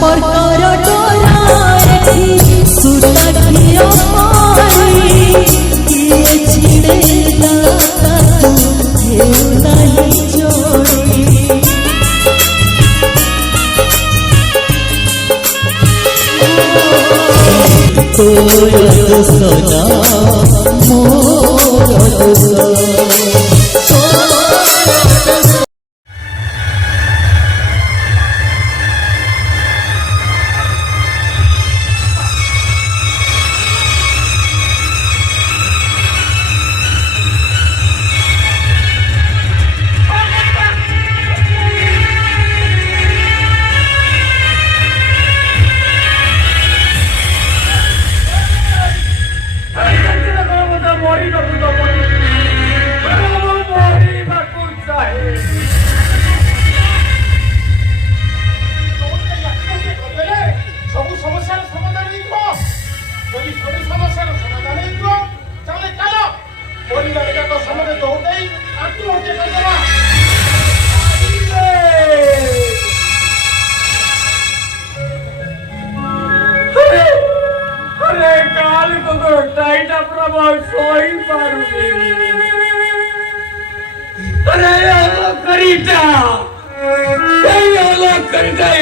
সম্পর্কর ডোরায় সুতা ঘির পারি কিয়ে ছিড়ে তাকু হেউ নাহি জড়ি তোর দোষ না মোর দোষ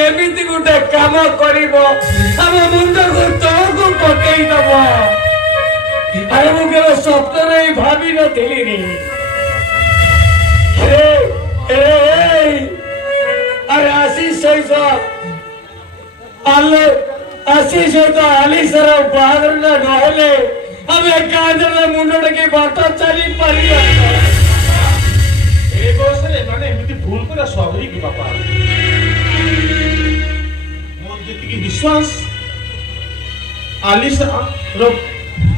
एमती गोटे कम कर मुंड को तौक पकई दब अरे मुझे स्वप्न ही भावी नी अरे आशीष सहित आशीष सहित आलिसर बाहर नहले आम एकांतर मुंड की बाट चली पारि भूल कर स्वाभाविक बापा मोर जी विश्वास आलिस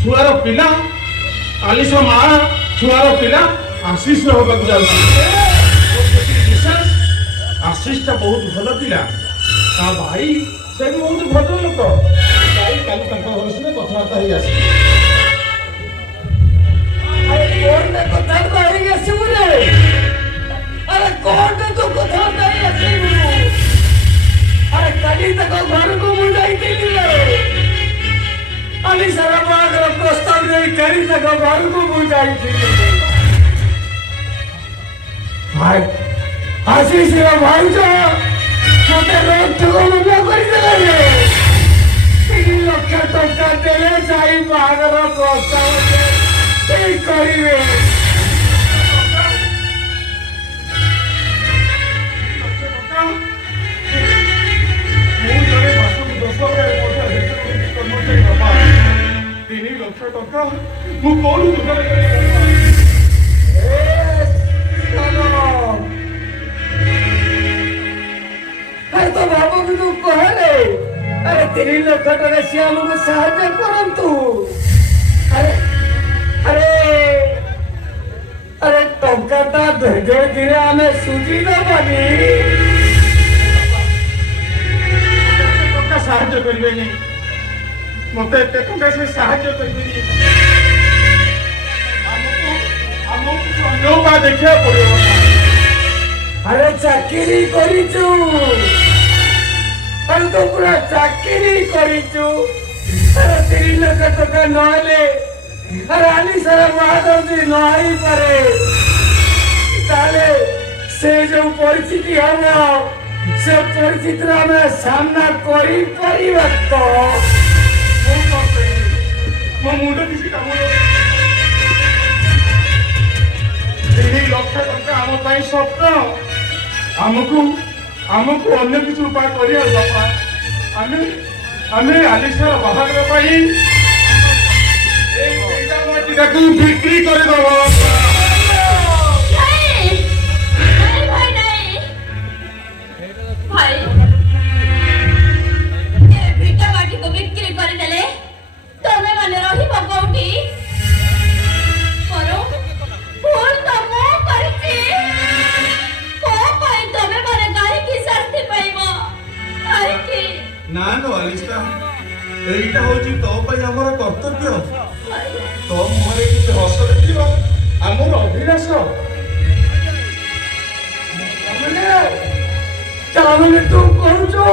छुआर पिला आलिस माँ छुआर पिला आशीष होगा विश्वास आशीष टा बहुत भल पिला भाई से भी बहुत भद्र लोक भाई कल कथबार्ता ही आस अरे कौन तो कथा नहीं आसे अरे कली तक घर को मुंडाई देली रे अली सारा बागर प्रस्ताव नहीं करी तक घर को मुंडाई देली भाई आशीष रे भाई जो छोटे लोग ठगो मुंडा करी देले रे 3 लाख टका देले जाई बागर प्रस्ताव दे करिवे तो बाबू भी तू कहले अरे 3 लाख टका श्याम को साहाय्य करंतु अरे अरे अरे टंकाटा धीरे धीरे आमे सुझी दबानी साहाय्य करें मत से साहाय्य करें देखा पड़े अरे चाकरी करिचु अरे तो पूरा चाकरी करिचु अरे 3 लाख टका नहले अरे आली सारा महादौती नही पारे ताले से जो परिस्थिति हम से परिस्थिति में सामना करी परिबा तो मो मुंड किसी काम 3 लाख टका आम पाई स्वप्न आमको आमको अन्य किसी उपाय करिया बापा आमे आमे आलिसार बाहागर पाई बिक्री कर एटा होची तो पई हमर कर्तव्य तो मोरे किते हस देखिबो हमर अभिलाष तामने तू कहूचो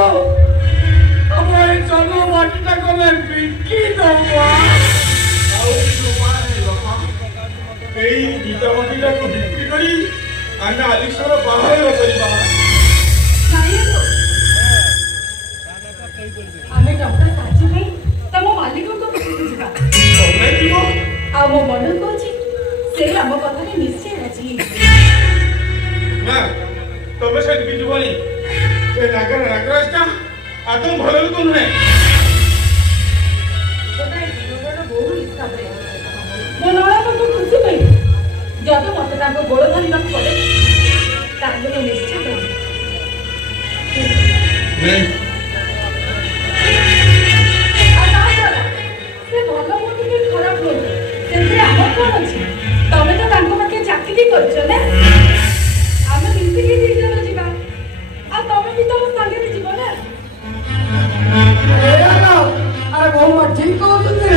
ଆମ କଥାରେ ନିଶ୍ଚୟ ରାଜି ମା ତମେ ସେଠି ଯିବନି ସେ ନାଗରାଜଟା ଆଦୌ ଭଲ ଲୋକ ନୁହେଁ। ବହୁ ହିସାବରେ ମୋ ନଣନ୍ଦଙ୍କୁ ଖୁସି ପାଇବି ଯଦି ମତେ ତାଙ୍କ ଗୋଡ଼ ଧରିବାକୁ ପଡ଼େ ତାହେଲେ ମୁଁ ନିଶ୍ଚୟ କରିବି। ସେ ଭଲ ହୁଅନ୍ତୁ କି ଖରାପ ହୁଅନ୍ତୁ ସେଥିରେ ଆମର କଣ ଅଛି? ତମେ ତ ତାଙ୍କ ପାଖେ ଚାକିରି କରିଛ ନା, ଆମେ ମିଶିକି ଦି ଜଣ ଯିବା ଆଉ ତମେ ବି ତମ ସାଙ୍ଗରେ ଯିବ ନା। अरे बहु ठीक कहते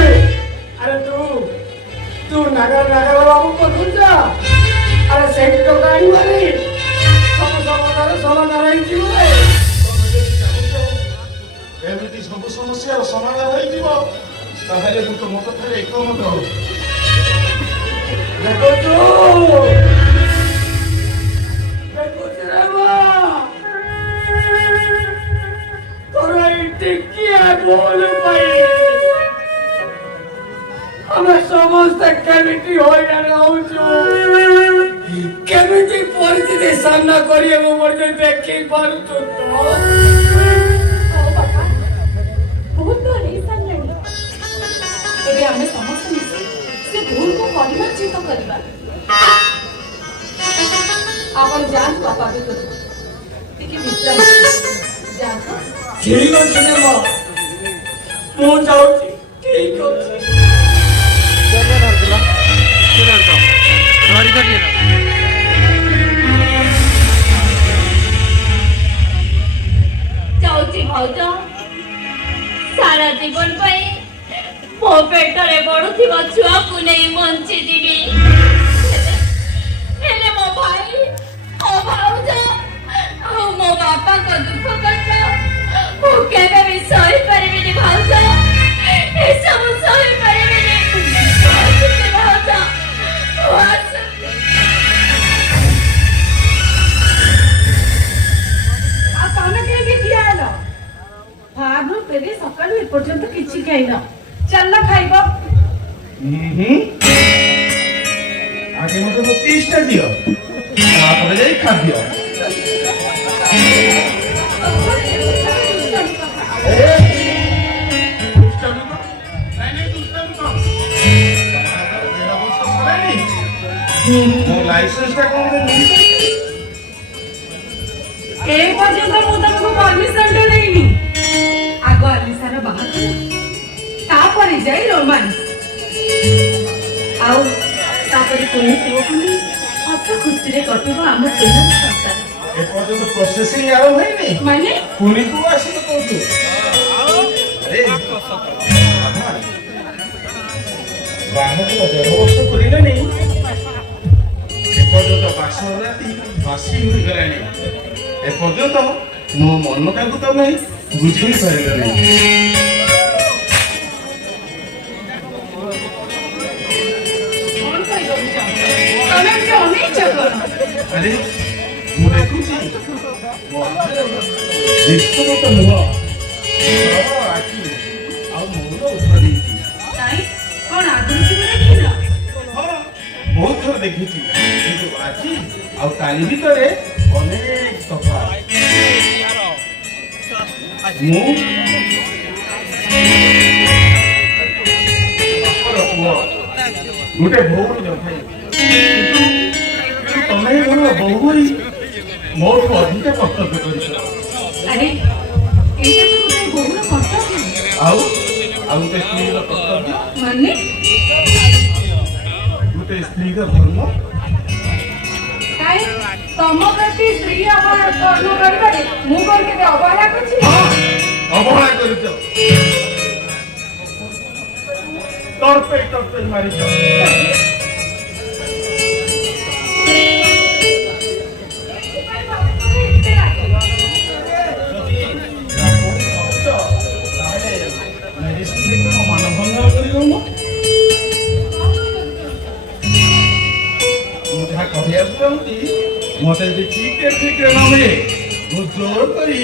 अरे तू नगर बाबू पसंद जा अरे सेठ तो गाड़ी वाली सब समाधान एमती सब समस्या समाधान हो तुम कथा एकमत हो बोल हमें समस्त केमिटी केमिटी परिस्थिति सामना करिए देखी पारुछु तो बहुत ଏବେ ଆମେ ସମସ୍ତେ ମିଶି ସେ ଭୁଲକୁ ପରିମାର୍ଜିତ କରିବା। ଆପଣ ଯାଆନ୍ତୁ ବାପା ଭିତରକୁ ଟିକେ ବିଶ୍ରାମ ଯାଆନ୍ତୁ। ठीक अच्छे मु जाऊँगी ठीक अच्छे जाऊँगी भाउज सारा जीवन पाई मो पेटरे बढुथिबा छुआ को नहीं बंची दिबी हेले मो भाई ओ भाउज मो बापा को दुख कष्ट मु केबे भी सही परिबिनी भाउज ए सब सही परिबिनी भाउज फेरी सकाळू एपर्यंत किछि खाइना चल खाइब आगे मत तो 30 टा दियो तापर जाई खाद्य लाइसेंस टा कौन दे ए पर्यंत मु तुमको परमिशन दे देनी आगो आलिसार बात तापर जाई रोमांस आउ तापर कोनी कोनी हस खुशी रे कटिबो हम सेना संस्कार ए पर्यंत प्रोसेसिंग आरो है नहीं माने कोनी को आसी तो कहू अरे बाहर को व्यवस्था करिना नहीं ए पर्यंत बासर राती बासी हो गलानी ए पर्यंत मो मन का तो नहीं बुझी पाइल नहीं कौन कहियो तने के अनेक जगह अरे मु देखुची मो देखतो तो मुह आखि आ मोर उठादी नाइ कोन आगुन के देखिना बहुत थोर देखिची किंतु आखि आ काली भीतरे अनेक तफात मु गोटे भौर भाई तमें घर बहुरी मोर अधिक कर्तव्य कर अरे एटा तो गोटे बहुर कर्तव्य गोटे स्त्री कर्तव्य माने गोटे स्त्री धर्म काई तम प्रति स्त्री अपन कर्म करबे मु कोन के अवहेला करछि अवहेला करिछ तर्पे मारिछ मत ठीक न मिले मु जोर करी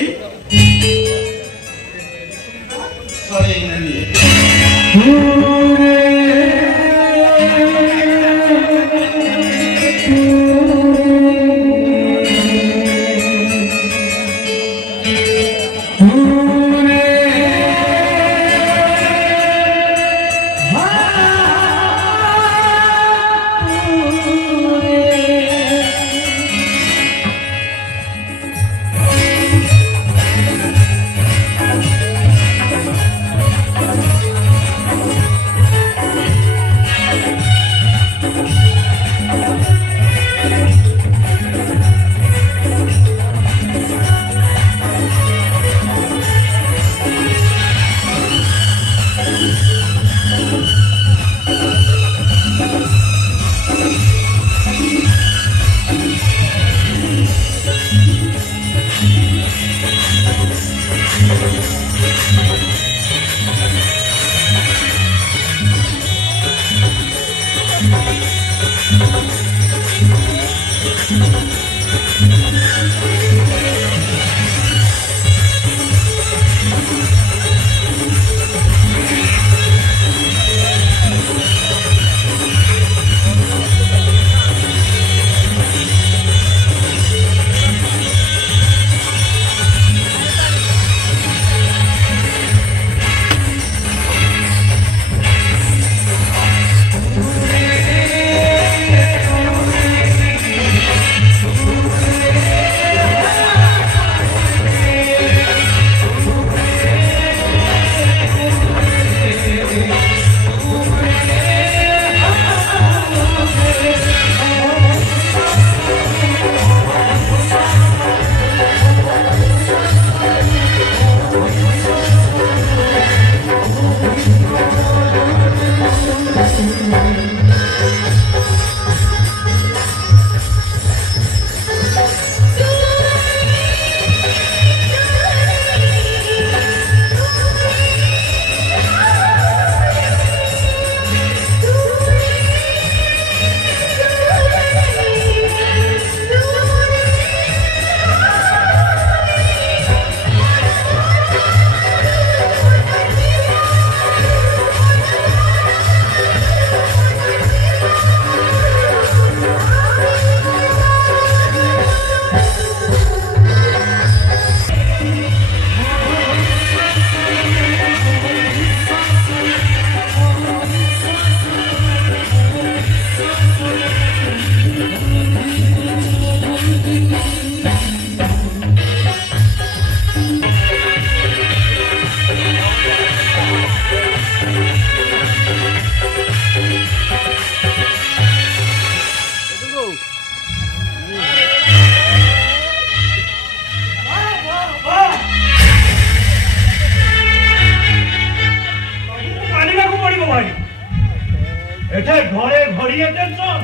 এতে ঘরে ঘড়িয়ে টেনশন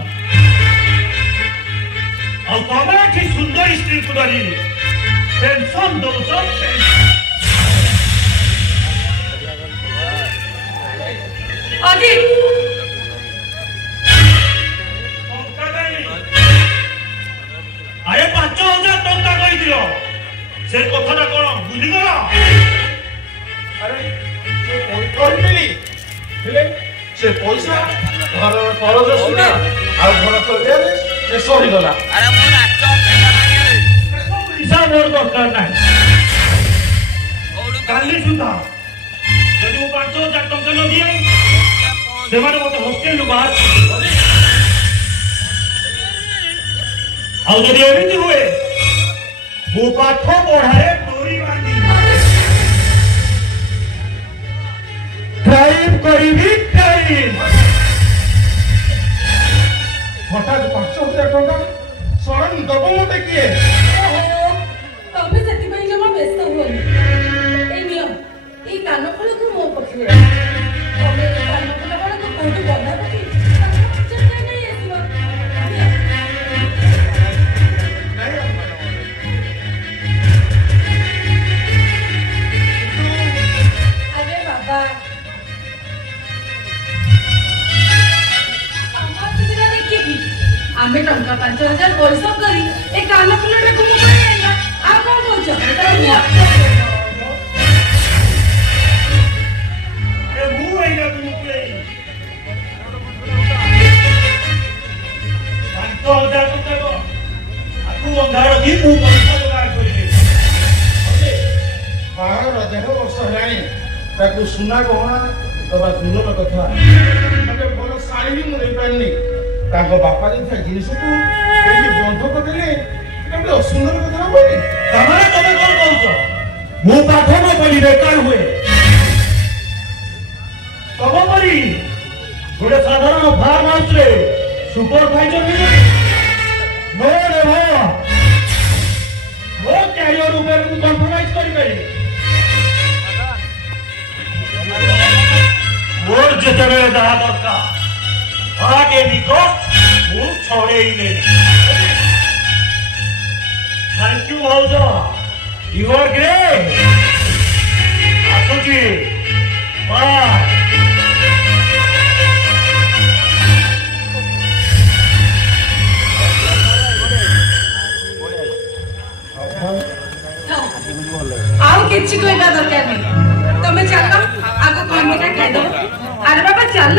ଆଉ ତମେ ଏଠି ସୁନ୍ଦର ସ୍ତ୍ରୀକୁ ଧରି ପେନସନ ଦଉଛ ଅଜିତ ଟଙ୍କା ଦେଇ ଆରେ 5,000 ଟଙ୍କା କହିଥିଲ ସେ କଥାଟା କଣ ଭୁଲିଗଲ ଆରେ କହିଥିଲି ହେଲେ ସେ ପଇସା ଘରର କରଜ ସୁନା ଆଉ ଘର କରିବାରେ ଶେଷ ହେଇଗଲା। ପଇସା ମୋର ଦରକାର ନାହିଁ କାଲି ସୁଦ୍ଧା ଯଦି ମୁଁ 5,000 ଟଙ୍କା ନ ଦିଏ ସେମାନେ ମତେ ହଷ୍ଟେଲରୁ ବାହାର ଆଉ ଯଦି ଏମିତି ହୁଏ ମୁଁ ପାଠ ପଢାରେ ଡୋରି ବାନ୍ଧି କ୍ରାଇମ କରିବି କ୍ରାଇମ ହଠାତ୍ 5,000 ଟଙ୍କା ସଡ଼ନ ଦବ ମତେ କିଏ? ତମେ ସେଥିପାଇଁ ଜମା ବ୍ୟସ୍ତ ହୁଅନି ଏଇ ନିଅ ଏଇ କାନ ଫଳକୁ ମୋ ପକ୍ଷରେ ତମେ ଏଇ କାନ ଫଳ ଗୁଡାକ କୋଉଠୁ ବନ୍ଧା ପକେଇ ନେଇ ଆସିବ ଆରେ ବାବା আমার সুবিধা ଦେଖିକି ଆମେ ଟଙ୍କା 5,000 ପରିଶ୍ରମ କରି ଏ କାନ ଫୁଲଟାକୁ ମୁଁ ପାଇ ଆଇଲା ଆଉ କଣ କହୁଛ ମୁଁ ଏଇଟା ତୁମକୁ ଏଇ 5,000 ଟଙ୍କା ଆକୁ ଅନ୍ଧାର କି ମୁଁ ପଇସା ଯୋଗାଡ଼ କରିବି ବାହାର 1.5 ବର୍ଷ ହେଲାଣି ତାକୁ ସୁନା ଗହଣା ଦବା ଦୂରର କଥା ମତେ ଭଲ ଶାଢ଼ୀ ବି ମୁଁ ଦେଇପାରିନି ତାଙ୍କ ବାପା ଦେଇଥିବା ଜିନିଷକୁ ଏଇଠି ବନ୍ଧକ ଦେଲେ ଏଇଟା ଗୋଟେ ଅସୁନ୍ଦର କଥା ହବନି। ତମେ କଣ କହୁଛ ମୁଁ ପାଠ ନ ପଢି ବେକାର ହୁଏ ତମ ପରି ଗୋଟେ ସାଧାରଣ ଫାର୍ମ ହାଉସରେ ସୁପରଭାଇଜର ମୋ କ୍ୟାରିୟର ଉପରେ ମୁଁ କମ୍ପ୍ରମାଇଜ କରିପାରିବି ମୋର ଯେତେବେଳେ ଯାହା ଦରକାର ଭଡ଼ାଟେ ନିକଟ ମୁଁ ଛଡ଼େଇ ନେବି Thank you, Valja. You are great. ଅଛି ବାସ୍। ଆଉ କିଛି କହିବା ଦରକାର ନାହିଁ। ତମେ ଚାଲ ଆଗ କର୍ମଟା ଖାଇଦବ। ଆରେ ବାବା ଚାଲ।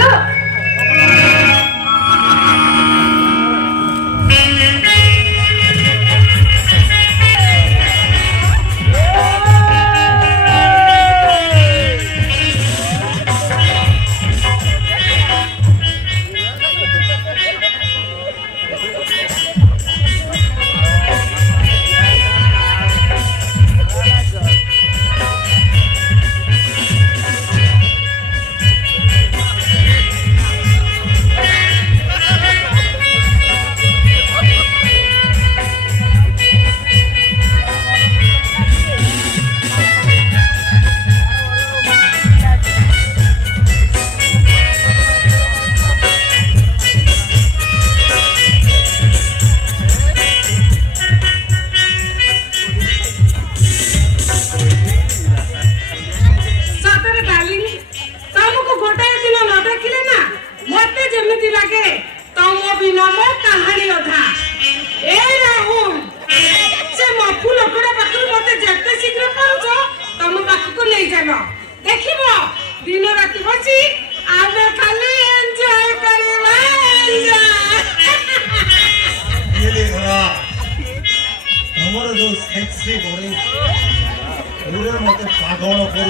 मत पागल कर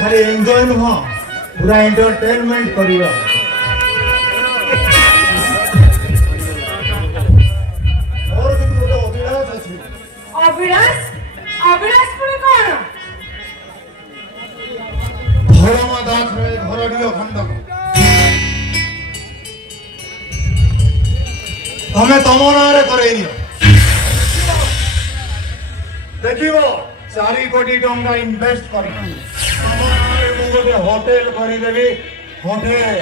खाली एंजॉय नुह पूरा एंटरटेनमेंट करिया और कितु तो अभिलाष अछि अभिलाष पुणी कौन धर्म दास रे धरणीय खंडक तमे तम नारे करेनी देखिबो 4 कोटी टंका इन्वेस्ट करी तम नारे मु गोटे होटल करी देबी होटल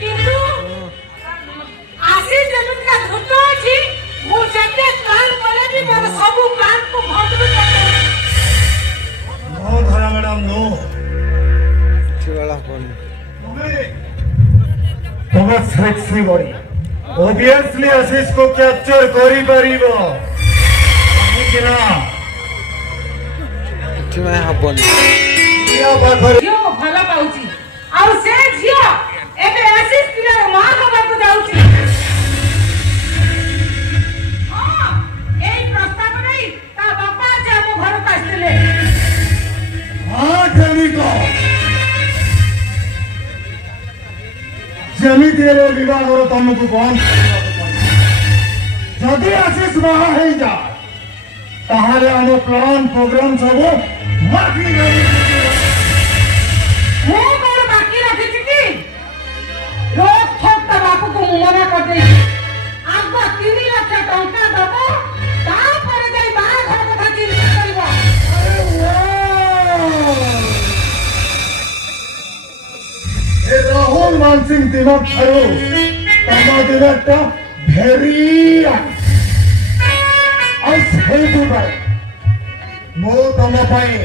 किंतु आसी जमीन का धोतो अछि मु जते प्लान करे भी मोर सब प्लान को भटक नो धरा मैडम नो ठिवाला फोन तमे सेक्सी बड़ी ऑब्वियसली आशीष को कैप्चर करी परिबो किना ठिमा हबन या बाखर झियो भला पाउची आ से झियो एबे आशीष पिलार मां हबा को जाउची हां एई प्रस्ताव नै ता बापा जे हम घर को आस्तेले हां जमिको जमित रे विवाह और तुमको बंद जदि आशीष बाहा है जा ताहाले हम प्लान प्रोग्राम सब बाकी मु कोन बाकी रखी थी रोज ठोक ता बापू को मना कर दे आगो 3 लाख टंका दबो ता पर जाई बाहा घर कथा चिंता करबो ए राहुल मानसिंह दिमाग छाड़ो तमा दिमागटा भेरी आई से दुबार मो तम पाए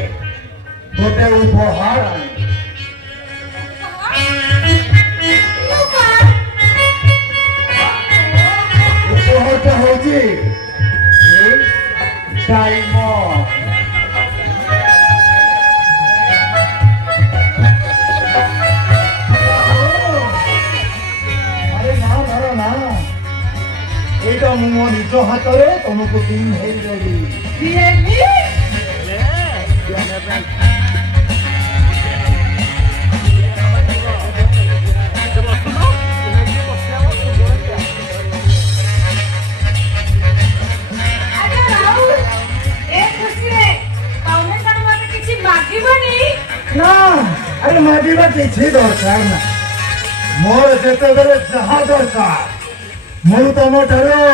गोटे उपहार आनी उपहारटा होची डायमंड एटा मो निज हाथ रे तुमको दिन हे देबी रियली अरे राहुल ए खुशी रे तमे कण मते किछि मागिबनी ना अरे मागिबा किछि दरकार ना मोर जेते बेले जहा दरकार मु तम ठारो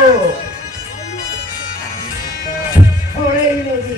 थोड़े ही नदी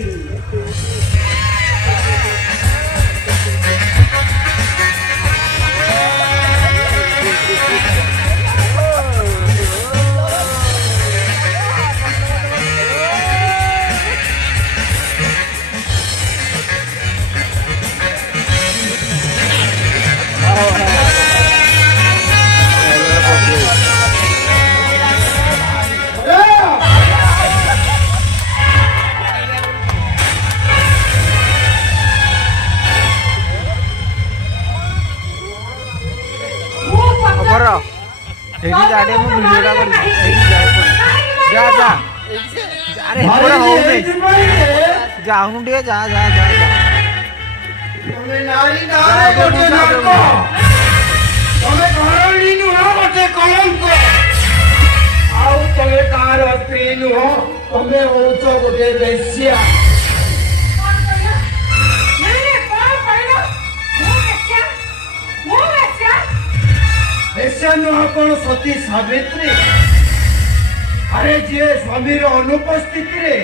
ଏଇଠି ଯାଡେ ମୁଁ ଭିଡିଓଟା କରିବି ଏଇଠି ଯା ଯା ଆରେ ଏପଟେ ହଉନି ଯାଉନୁ ଟିକେ ଯା ଯା ଯା ତମେ ନାରୀ ନାରେ ଗୋଟେ ନାକ ତମେ ଘରଣୀ ନୁହଁ ଗୋଟେ କଳଙ୍କ ଆଉ ତମେ କାହାର ସ୍ତ୍ରୀ ନୁହଁ ତମେ ହଉଛ ଗୋଟେ ବେଶ୍ୟା ବେଶ୍ୟା ନୁହଁ କଣ ସତୀ ସାବିତ୍ରୀ ଆରେ ଯିଏ ସ୍ୱାମୀର ଅନୁପସ୍ଥିତିରେ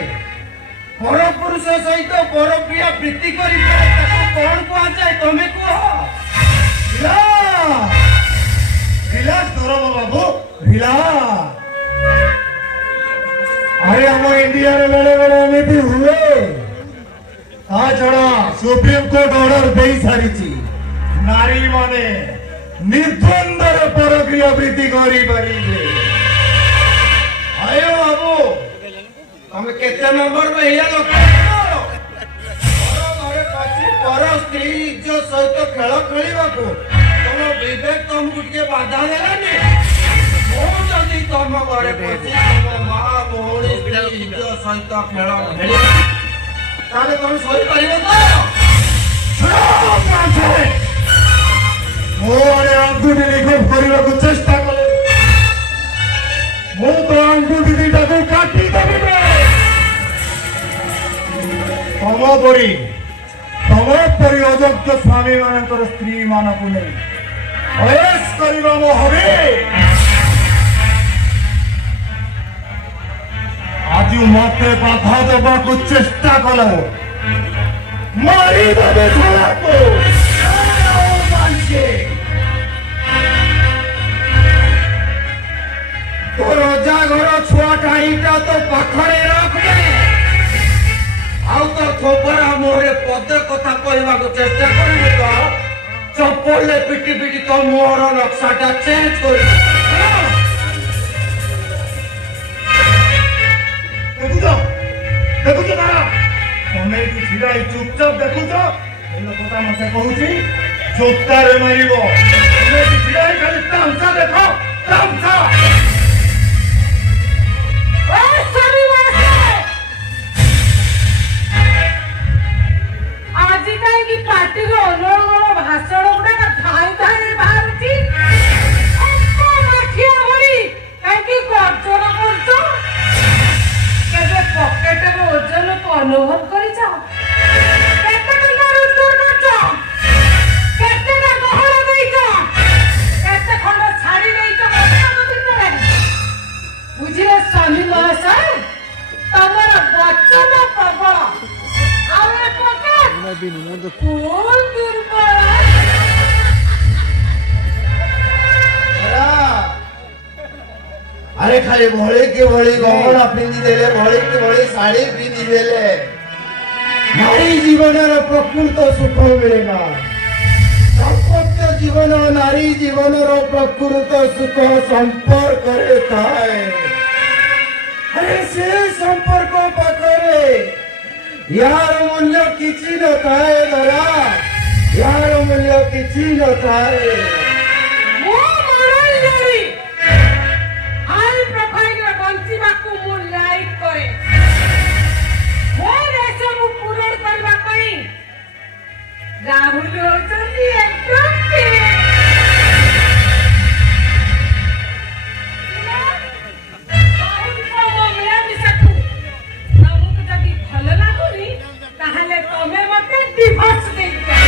ପରପୁରୁଷ ସହିତ ପରପ୍ରିୟା ପ୍ରୀତି କରିପାରେ ତାକୁ କଣ କୁହାଯାଏ ତମେ କୁହ ରିଲାକ୍ସ ଧର ବାବୁ ରିଲାକ୍ସ ଆରେ ଆମ ଇଣ୍ଡିଆରେ ବେଳେ ବେଳେ ଏମିତି ହୁଏ ତା ଛଡା ସୁପ୍ରିମକୋର୍ଟ ଅର୍ଡର ଦେଇ ସାରିଛି ନାରୀ ମାନେ ନିର୍ଦ୍ୱନ୍ଦରେ ପରକ୍ରିୟା ପ୍ରୀତି କରିପାରିବେ ଆୟ ବାବୁ ତମେ କେତେ ନମ୍ବର ମହିଳା ଲୋକ ଘରେ ପଶି ପର ସ୍ତ୍ରୀ ଇଜ୍ଜତ ସହିତ ଖେଳ ଖେଳିବାକୁ ତମ ବିବେକ ତମକୁ ଟିକେ ବାଧା ଦେଲାନି ମୁଁ ଯଦି ତମ ଘରେ ପଶି ତମ ମା ଭଉଣୀ ସ୍ତ୍ରୀ ଇଜ୍ଜତ ସହିତ ଖେଳ ଖେଳିବ ତାହେଲେ ତମେ ସହିପାରିବ ତ ମୋ ଆଡେ ଆଙ୍ଗୁଠି ନିଖୋଜ କରିବାକୁ ଚେଷ୍ଟା କଲେ ମୁଁ ତ ଆଙ୍ଗୁଠି ଦିଟାକୁ କାଟିଦେବି ତମ ପରି ଅଯୋଗ୍ୟ ସ୍ୱାମୀ ମାନଙ୍କର ସ୍ତ୍ରୀ ମାନଙ୍କୁ ନେଇ ଅୟସ କରିବା ମୋ ହବି ଆଜି ମତେ ବାଧା ଦେବାକୁ ଚେଷ୍ଟା କଲ ମାରିଦେବେ ଛଡ଼ାକୁ तो रजा घर छुआटा इटा तो पाखरे रखबे आउ तो थोपरा मोहरे पदे कथा कहवा को चेष्टा करिबो तो चप्पल पिटी पिटी तो मोहर नक्शाटा चेंज कर देखुछ ना तमे एठी छिड़ा चुपचाप देखुछ ए लोकटा मते कहूची जोतारे मारिबो तमे एठी छिड़ा खाली तामसा देखो तामसा ଆଜି କାହିଁକି ପାଟିରୁ ଅନର୍ଗଳ ଭାଷଣ ଗୁଡାକ ଧାଇଁ ଧାଇଁ ବାହାରୁଛି ମାଠିଆ ଭଳି କାହିଁକି ଗର୍ଜନ କରୁଛ କେବେ ପକେଟର ଓଜନକୁ ଅନୁଭବ କରିଛ କେତେ ଟଙ୍କା ରୋଜଗାର କରୁଛ କେତେଟା ଗହଣା ଦେଇଛ କେତେ ଖଣ୍ଡ ଶାଢୀ ଦେଇଛ ବର୍ତ୍ତମାନ ଭିତରେ ବୁଝିଲେ ସ୍ୱାମୀ ମହାଶୟ ତମର ବଚନ ପ୍ରବଳ ଆଉ ଏ ପକେଟ अरे खाली भोली की भोली गहना पिंधि देले भोली की भोली साड़ी पिंधि देले नारी जीवन प्रकृत सुख मिले ना दाम्पत्य जीवन नारी जीवन प्रकृत सुख संपर्क थाए अरे से संपर्क पाखरे यार मूल्य किसी न थाए दरा यार मूल्य किसी न थाए ରାହୁଲ ହଉଛନ୍ତି ଏକଦମ ମିଳାମିଶାକୁ ତମକୁ ଯଦି ଭଲ ଲାଗୁନି ତାହେଲେ ତମେ ମତେ ଡିଭୋର୍ସ ଦେଇଦିଅ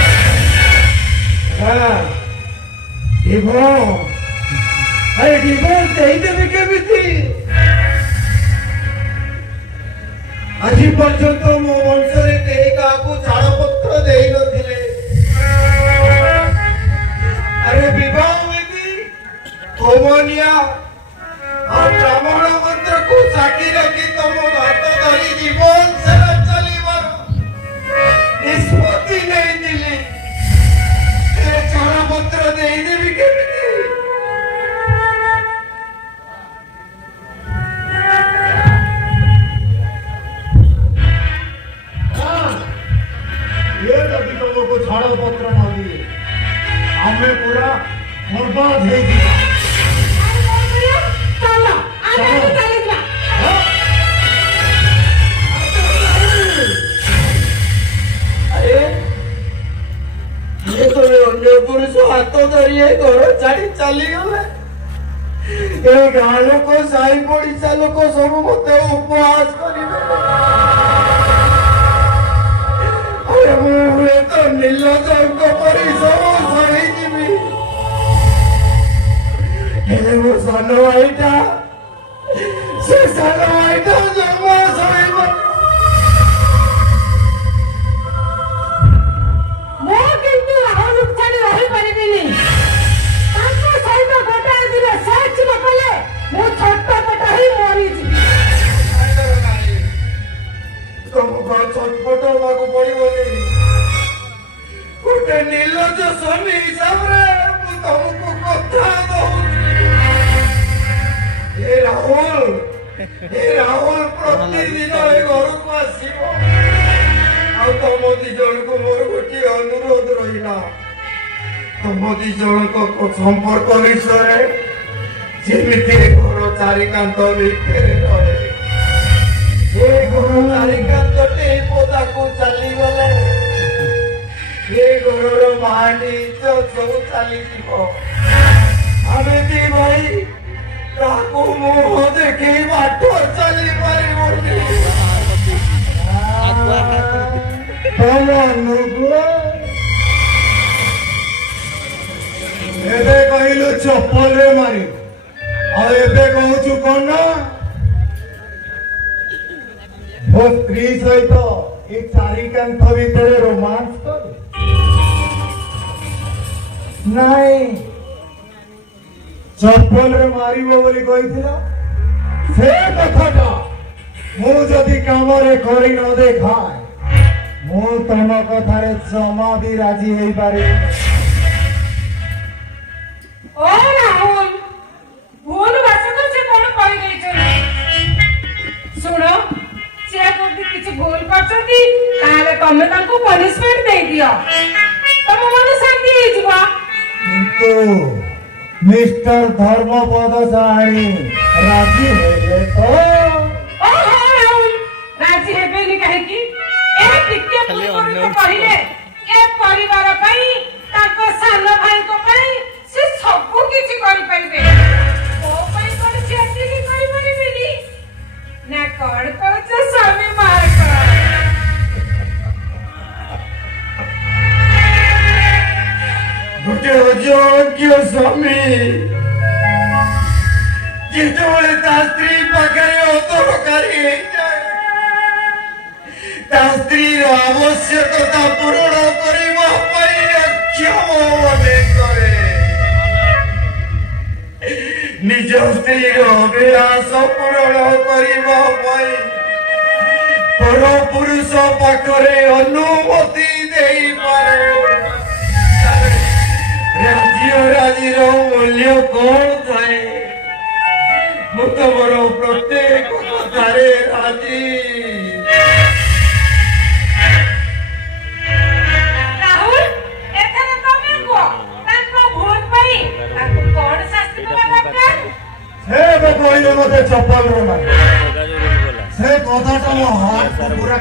अरे डिवोर्स ଦେଇଦେବି କେମିତି ଆଜି ପର୍ଯ୍ୟନ୍ତ ମୋ ବଂଶରେ କେହି କାହାକୁ ଛାଡ଼ପତ୍ର ଦେଇନଥିଲେ अरे विवाह विधि होमनिया और ब्राह्मण मंत्र को साक्षी रखी तुम हाथ धरी जीवन सारा चलीबार निष्पत्ति नहीं दिली छाड़पत्र ଦେଇଦେବି କେମିତି ये जदि तुमको छाड़ पत्र न दिए हमें पूरा बर्बाद हो गया ଏ ଗାଁ ଲୋକ ସାହି ପଡିଶା ଲୋକ ସବୁ ମତେ ଉପହାସ କରିବେ। ଆରେ ମୁଁ ହୁଏତ ନିର୍ଲଜ୍ଜଙ୍କ ପରି ସବୁ ସହିଯିବି, ହେଲେ ମୋ ସାନ ଭାଇଟା, ସେ ସାନ ଭାଇଟା ଜମା ସହିବ। ମୁଁ କିନ୍ତୁ ରାହୁଲକୁ ଛାଡ଼ି ରହିପାରିବିନି। ତାଙ୍କ ସହିତ ଗୋଟାଏ ଦିନ ସେକ୍ସ ନ କଲେ ମୁଁ ଛଟପଟ ହେଇ ମରିଯିବି। ତମକୁ ଛଟପଟ ହବାକୁ ପଡିବନି। ଗୋଟେ ନିର୍ଲଜ୍ଜ ସ୍ୱାମୀ ହିସାବରେ ମୁଁ ତମକୁ କଥା ଦଉଛି। ଏ ରାହୁଲ ପ୍ରତିଦିନ ଏ ଘରକୁ ଆସିବ। ଆଉ ତମ ଦି ଜଣଙ୍କୁ ମୋର ଗୋଟିଏ ଅନୁରୋଧ ରହିଲା, ତମ ଦି ଜଣଙ୍କ ସମ୍ପର୍କ ବିଷୟରେ ଯେମିତି ଘର ଚାରିକାନ୍ଥ ଭିତରେ ରହେ। ଏ ଘର ଚାରିକାନ୍ଥଟି ପଦାକୁ ଚାଲିଗଲେ ଏ ଘରର ମାଟି ସବୁ ଚାଲିଯିବ। ଆମେ ଦି ଭାଇ ତାକୁ ମୁହଁ ଦେଖେଇ ବାଟ ଚାଲିପାରିବୁନି। ଏବେ କହିଲୁ ଚପଲରେ ମାରି, ଆଉ ଏବେ କହୁଛୁ କଣ ନା ମୋ ସ୍ତ୍ରୀ ସହିତ ଏ ଚାରିକାନ୍ଥ ଭିତରେ ରୋମାନ୍ସ କର? ନାଇଁ, ଚପଲରେ ମାରିବ ବୋଲି କହିଥିଲ। ସେ କଥାଟା ମୁଁ ଯଦି କାମରେ କରି ନ ଦେଖାଏ ମୁଁ ତମ କଥାରେ ଜମା ବି ରାଜି ହେଇପାରିବି। ଓ ରାହୁଲ, ଭୁଲ ବାସକ ସେ କଣ କହିଦେଇଛନ୍ତି। ଶୁଣ, ସେ ଯଦି କିଛି ଭୁଲ କରିଛନ୍ତି ତାହେଲେ ତମେ ତାଙ୍କୁ ପନିଶମେଣ୍ଟ ଦେଇଦିଅ, ତମ ମନ ଶାନ୍ତି ହେଇଯିବ। କିନ୍ତୁ ମିଷ୍ଟର ଧର୍ମପଦ ସାହାଣୀ ରାଜି ହେଲେ ତ? ଓହୋ ରାହୁଲ, ରାଜି ହେବେନି କାହିଁକି? ଏ ଟିକେ ପୂର୍ବରୁ ତ କହିଲେ ଏ ପରିବାର ପାଇଁ, ତାଙ୍କ ସାନ ଭାଇଙ୍କ ପାଇଁ ସେ ସବୁ କିଛି କରିପାରିବେ। ମୋ ପାଇଁ କଣ ସେ ଏତିକି କରିପାରିବେନି? ନା କଣ କହୁଛ ସ୍ୱାମୀ ମାର୍କ? ଗୋଟେ ଅଯୋଗ୍ୟ ସ୍ୱାମୀ ଯେତେବେଳେ ତା ସ୍ତ୍ରୀ ପାଖରେ ଅଦରକାରୀ ହେଇଯାଏ, ତା ସ୍ତ୍ରୀର ଆବଶ୍ୟକତା ପୂରଣ କରିବା ପାଇଁ ଅକ୍ଷମ ମନେ କରେ, ନିଜ ସ୍ତ୍ରୀର ଅଭିଳାଷ ପୂରଣ କରିବା ପାଇଁ ପର ପୁରୁଷ ପାଖରେ ଅନୁମତି ଦେଇପାରେ। ରାଜିର ମୂଲ୍ୟ କଣ ଥାଏ? ମୁଁ ତମର ପ୍ରତ୍ୟେକ କଥାରେ ରାଜି। ରାହୁଲ, ଏଥର ତମେ କୁହ, ତାଙ୍କ ଭୁଲ ପାଇଁ ତାଙ୍କୁ କଣ ଶାସ୍ତି ଦେବା ଦରକାର? ସେ ଏବେ କହିଲେ ମତେ ଚପଲରେ ମାରି, ସେ କଥାଟା ମୋ ହାତ ପୁରା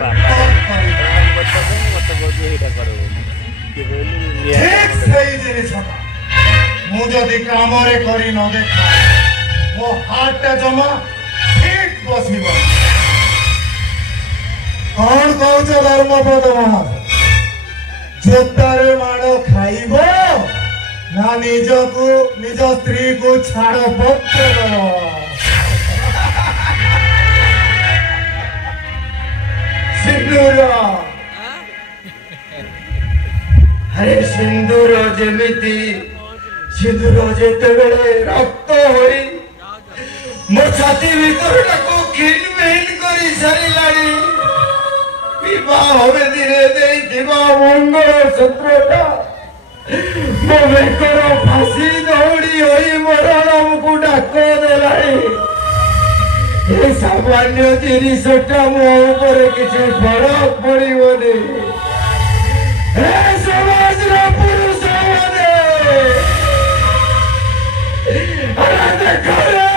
ଠିକ ସେଇ ଜିନିଷଟା ମୁଁ ଯଦି କାମରେ କରି ନ ଦେଖା ମୋ ହାତଟା ଜମା ଠିକ ବସିବ। କଣ କହୁଛ ଧର୍ମପଦ ମହାରାଜ? ଜୋତାରେ ମାଡ଼ ଖାଇବ ନା ନିଜକୁ ନିଜ ସ୍ତ୍ରୀକୁ ଛାଡ଼ ପତ୍ର ଦବ? ସିନ୍ଦୁର, ଆରେ ସିନ୍ଦୁର ଯେମିତି, ସିନ୍ଦୁର ଯେତେବେଳେ ରକ୍ତ ହୋଇ ମୋ ଛାତି ଭିତରଟାକୁ ଖିନମିନ କରି ସାରିଲାଣି, ବିବାହ ବେଦୀରେ ଦେଇଥିବା ମଙ୍ଗଳ ସୂତ୍ରଟା ମୋ ବେକର ଫାଶୀ ଦଉଡ଼ି ହୋଇ ମରଣକୁ ଡାକ ଦେଲାଣି। ଏ ସାମାନ୍ୟ ଜିନିଷଟା ମୋ ଉପରେ କିଛି ଫରକ ପଡ଼ିବନି। ଏ ସମାଜର ପୁରୁଷମାନେ, ଆରେ ଦେଖରେ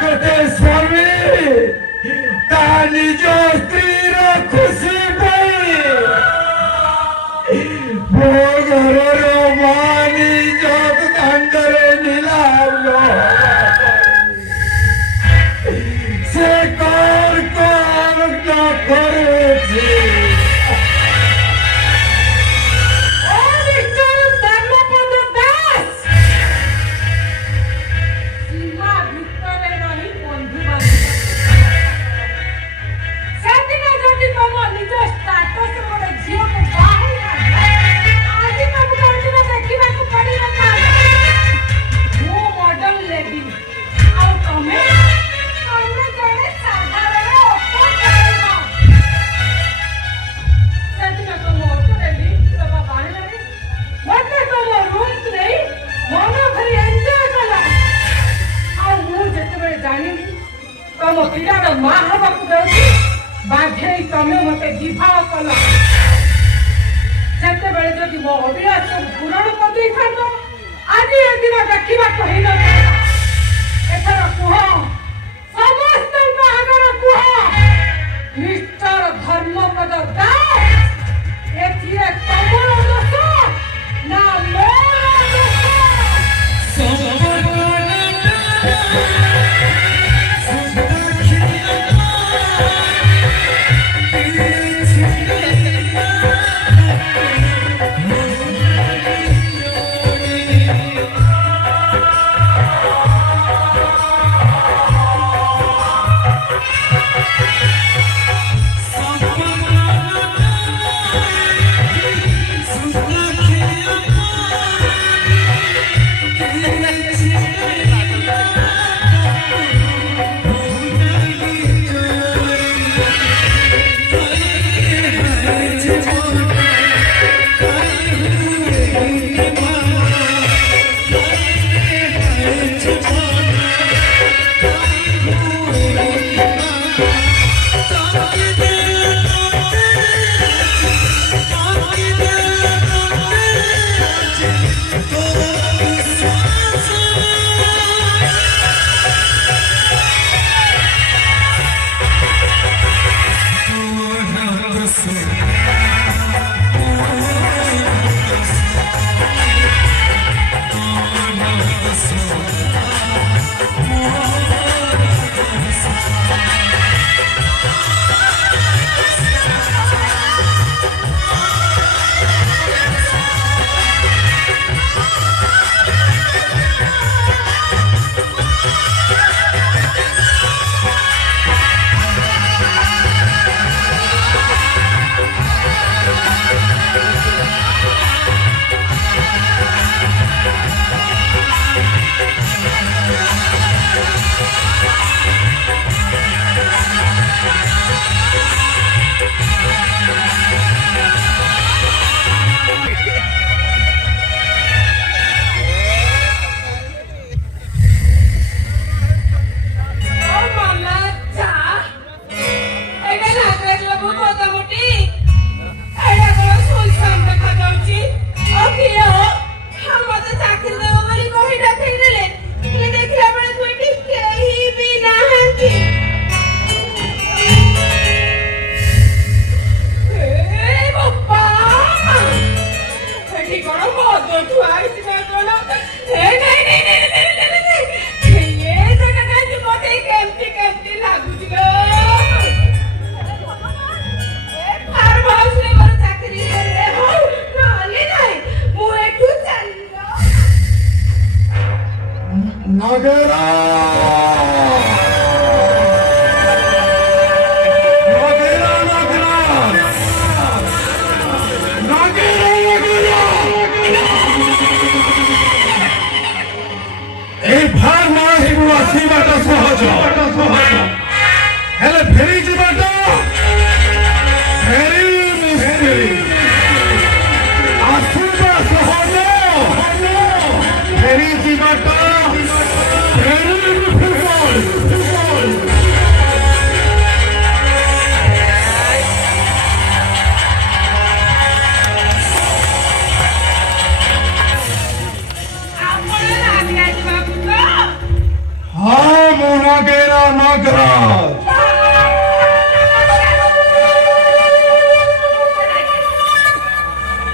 ଗୋଟେ ସ୍ୱାମୀ ତା ନିଜ ସ୍ତ୍ରୀର ଖୁସି ପାଇଁ ମୋ ଘରର ମାନ ଇଜ୍ଜତ ଦାଣ୍ଡରେ ନିଲାମ माँ हवाक दौची बाध्य तमें मत विवाह कल जिते बड़े जदि मो अभिलाष पूरण कर आज ए दिन देखा कही एथर कुह समस्त आगर कुह मिस्टर धर्मपद दास एथिरे तमर दोष ना मोर दोष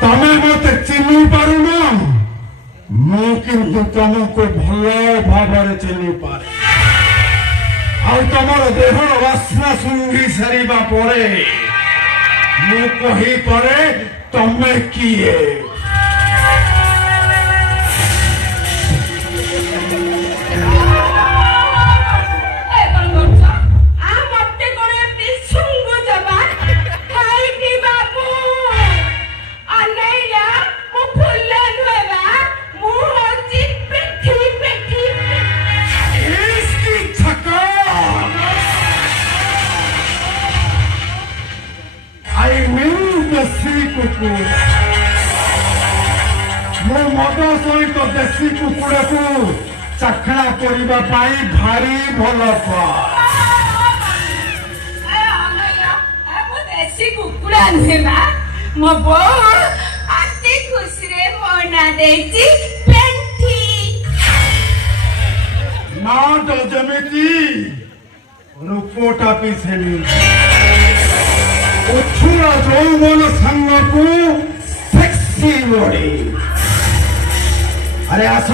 तमें मत चिन्ह पारुन मु किंतु तुमको भल भाव चिन्ह पारे आमर देहर वासना सुंघी सारिबा परे मु कही पारे तमे किए मो मद सहित देशी कुकुड़ा को चाखणा करने भारी भल पाए କୁକୁଡ଼ା ନୁହେଁ ବା ମୋ ବୋଉ ଅତି ଖୁସିରେ ମୋ ନାଁ ଦେଇଛି ପେଣ୍ଠି। ନାଟା ଯେମିତି ରୂପଟା ବି ସେମିତି ଉଛୁଳା ଯୌବନ ସାଙ୍ଗକୁ ସେକ୍ସି ବଡି। ଆରେ ଆସ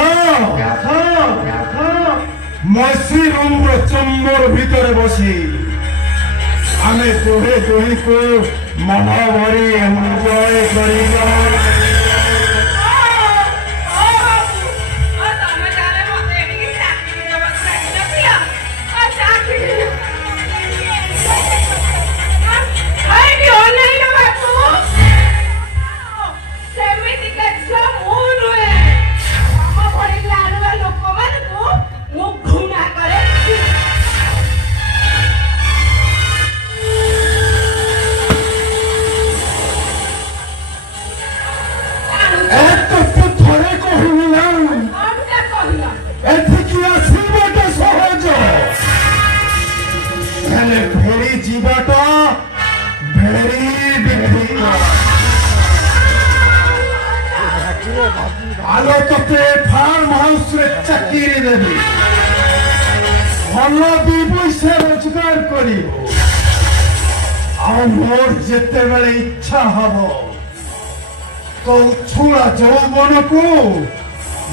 ମସି ରୁମ୍ର ଚମ୍ବର ଭିତରେ ବସି ଆମେ ଦୁହେଁ ଦୁହିଁକୁ ମନ ଭରି ଏନ୍ଜୟ କରିବା। আলো তোকে ফার্ম হাউসে চাকরি দেবি, ভাল দুই পয়সা রোজগার করিব, আর মোর যেতেবেলে ইচ্ছা হব তো ছুড়া যৌবনকু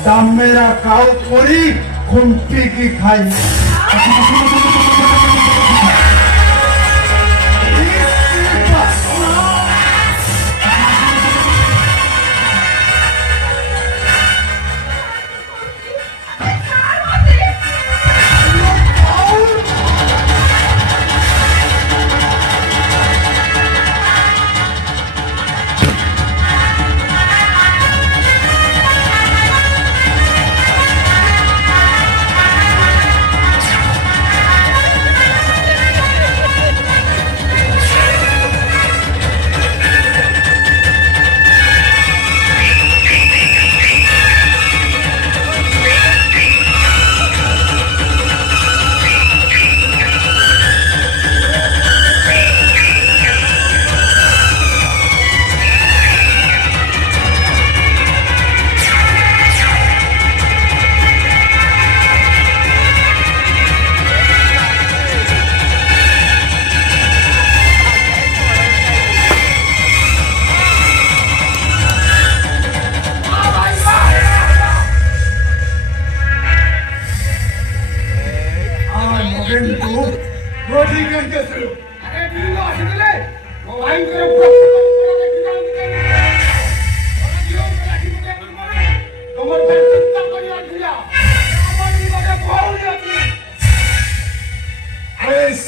দামেরা কাউ করি খুন্টিকি খাই।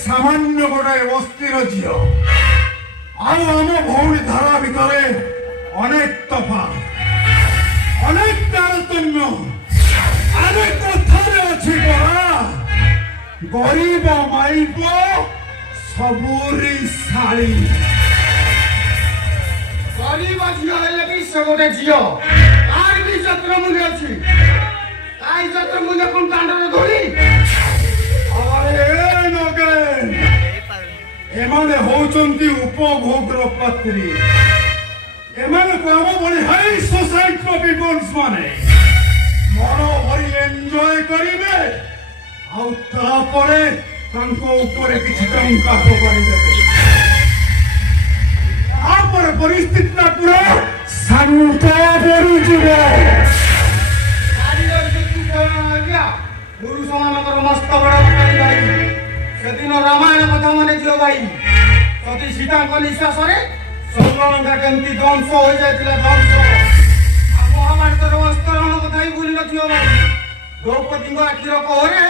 সামান্য গোটায় অস্থির ঝিও আর আমার ভৌরি ধারা ভিতরে অনেক তফাৎ, অনেক তারতম্য, অনেক কথারে আছে পড়া। গরিব মাইপ সবুরি শাড়ি, গরিব ঝিও হলে কি সে গোটে ঝিও, তার কি যত্ন মূল্য ଅଛି, তাই যত্ন মূল্য কোন দাଣ୍ଡରେ ধরি। এমানে হউচন্তি উপভোগর পাত্রী, এমানে কাম বলি হাই সোসাইটির পিপলস মানে মন ভরি এনজয় করিবে, আর তারপরে তাঙ্ক উপরে কিছু টঙ্কা পকাই দেবে, তারপরে পরিস্থিতিটা পুরো শান্ত পড়িଯିবে। পুরুষ ମାନଙ୍କର ମସ୍ତ ବଡ ଭାଇ ସେଦିନ ରାମାୟଣ କଥା ମନେ ଝିଅ ଭାଇ, ସତୀ ସୀତାଙ୍କ ନିଶ୍ୱାସରେ ସୌରଲଙ୍କା କେମିତି ଧ୍ୱଂସ ହୋଇଯାଇଥିଲା, ଧ୍ୱଂସ। ଆଉ ମହାଭାରତର ଅସ୍ତରଣ କଥା ହିଁ ଭୁଲି ନଥିବ ଭାଇ। ଦ୍ରୌପଦୀଙ୍କ ଆଖିର କୋହରେ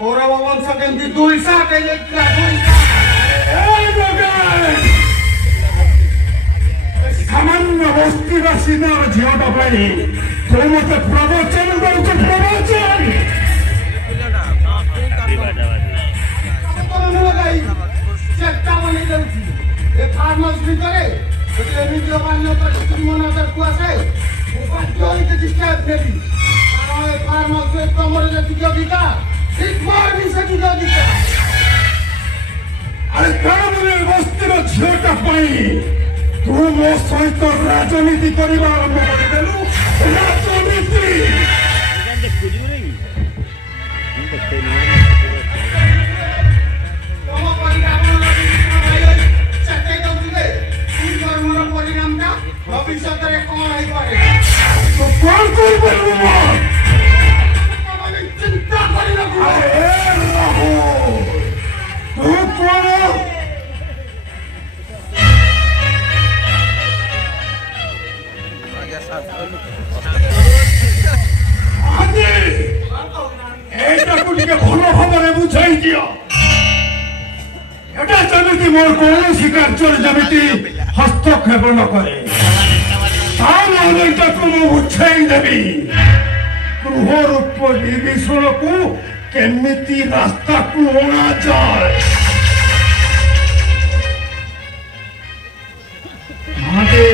କୌରବ ବଂଶ କେମିତି ଦୁଇସାତ ହେଇଯାଇଥିଲା, ସାମାନ୍ୟ ବସ୍ତିବାସୀର ଝିଅଟା ପାଇଁ ତୁ ମତେ ପ୍ରବଚନ ଦଉଛୁ, ପ୍ରବଚନ চেষ্টা বনেই যাଉଛି ଏ ଫାର୍ମ ହାଉସ୍ ଭିତରେ ଯଦି ଏମିତି ଅମାନ୍ୟ ପରିସ୍ଥିତି ମୋ ନଜରକୁ ଆସେ ମୁଁ ବାଧ୍ୟ ହୋଇ କିଛି ଷ୍ଟେପ୍ ନେବି, କାରଣ ଏ ଫାର୍ମ ହାଉସ୍ରେ ତମର ଯେତିକି ଅଧିକାର ঠিক ମୋର ବି ସେତିକି ଅଧିକାର। আরে কারণে বস্তির ଝିଅଟା ପାଇଁ ତୁ ମୋ ସହିତ ରାଜନୀତି କରିବା ଆରମ୍ଭ କରିଦେଲୁ। ରାଜନୀତି ତମ ପରିଣାମ ଚେତେଇ ଦଉଥିଲେ ତୁ କର୍ମର ପରିଣାମଟା ଭବିଷ୍ୟତରେ କଣ ହେଇପାରେ ତୁ କଣ କରିପାରିବୁ? ଚିନ୍ତା କରିବାକୁ ତୁ କଣ এইটাକୁ ଟିକେ ଭଲ ଭାବରେ ବୁଝାଇ ଦିଅ। এটা ଯେମିତି ମୋର କୌଣସି କାର୍ଯ୍ୟରେ ଯେମିତି ହସ୍ତକ୍ଷେପ ନ କରେ, ତାହେଲେ ଏଟାକୁ ମୁଁ ବୁଝାଇ ଦେବି। ଗୃହ ରୂପ ବିଭୀଷଣକୁ କେମିତି ରାସ୍ତାକୁ ଅଣାଯାଏ। ମହାନ୍ତି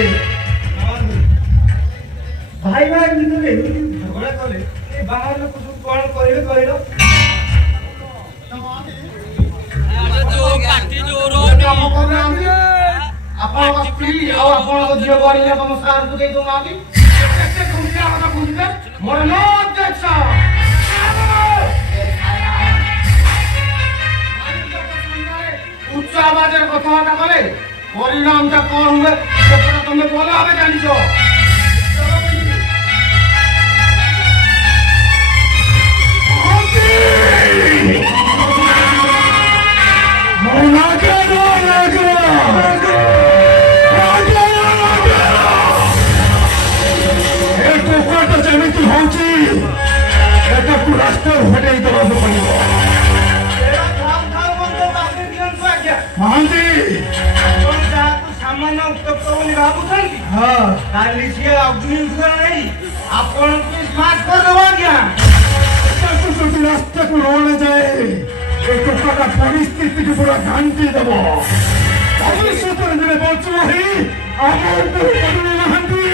ଭାଇ ଭାଇ ଭିତରେ ଏମିତି ଝଗଡ଼ା କଲେ ଏ ବାହାର ଲୋକ ସବୁ କଣ କହିଲେ କହିଲ କାମ କରୁନାହାନ୍ତି ଆପଣଙ୍କ ସ୍ତ୍ରୀ ଆଉ ଆପଣଙ୍କ ଝିଅ ବଢିଲେ ତମ ସାରକୁ ଦେଇ ଦଉନାହାନ୍ତି କେତେ ଖୁସିଆ କଥା କହୁଥିଲେ ମୋର ନ ଅଧ୍ୟକ୍ଷ ଉଚ୍ଚ ଆବାଜରେ କଥାବାର୍ତ୍ତା କଲେ ପରିଣାମଟା କଣ ହୁଏ ସେଟା ତମେ ଭଲ ଭାବେ ଜାଣିଛ। ଯେମିତି ହଉଛି ଏଟାକୁ ରାସ୍ତାରୁ ହଟେଇ ଦେବାକୁ ପଡିବ। ମହାନ୍ତି ସାମାନ୍ୟ ଉତ୍ତପ୍ତ ବୋଲି ଭାବୁଛନ୍ତି କାଲି ସିଏ ଅଗ୍ନି ଉଦ୍ଧାର ନେଇ ଆପଣଙ୍କୁ ସ୍ମାର୍ଟ କରିଦେବ ଆଜ୍ଞା। ଯଦି ରାସ୍ତାକୁ ନ ଅଣାଯାଏ ଏ ଟୋକାଟା ପରିସ୍ଥିତିକୁ ପୁରା ଘାଣ୍ଟି ଦେବ। ଭବିଷ୍ୟତରେ ଦିନେ ବଞ୍ଚୁ ନାହିଁ ଆମ ଉପରେ ନାହାନ୍ତି।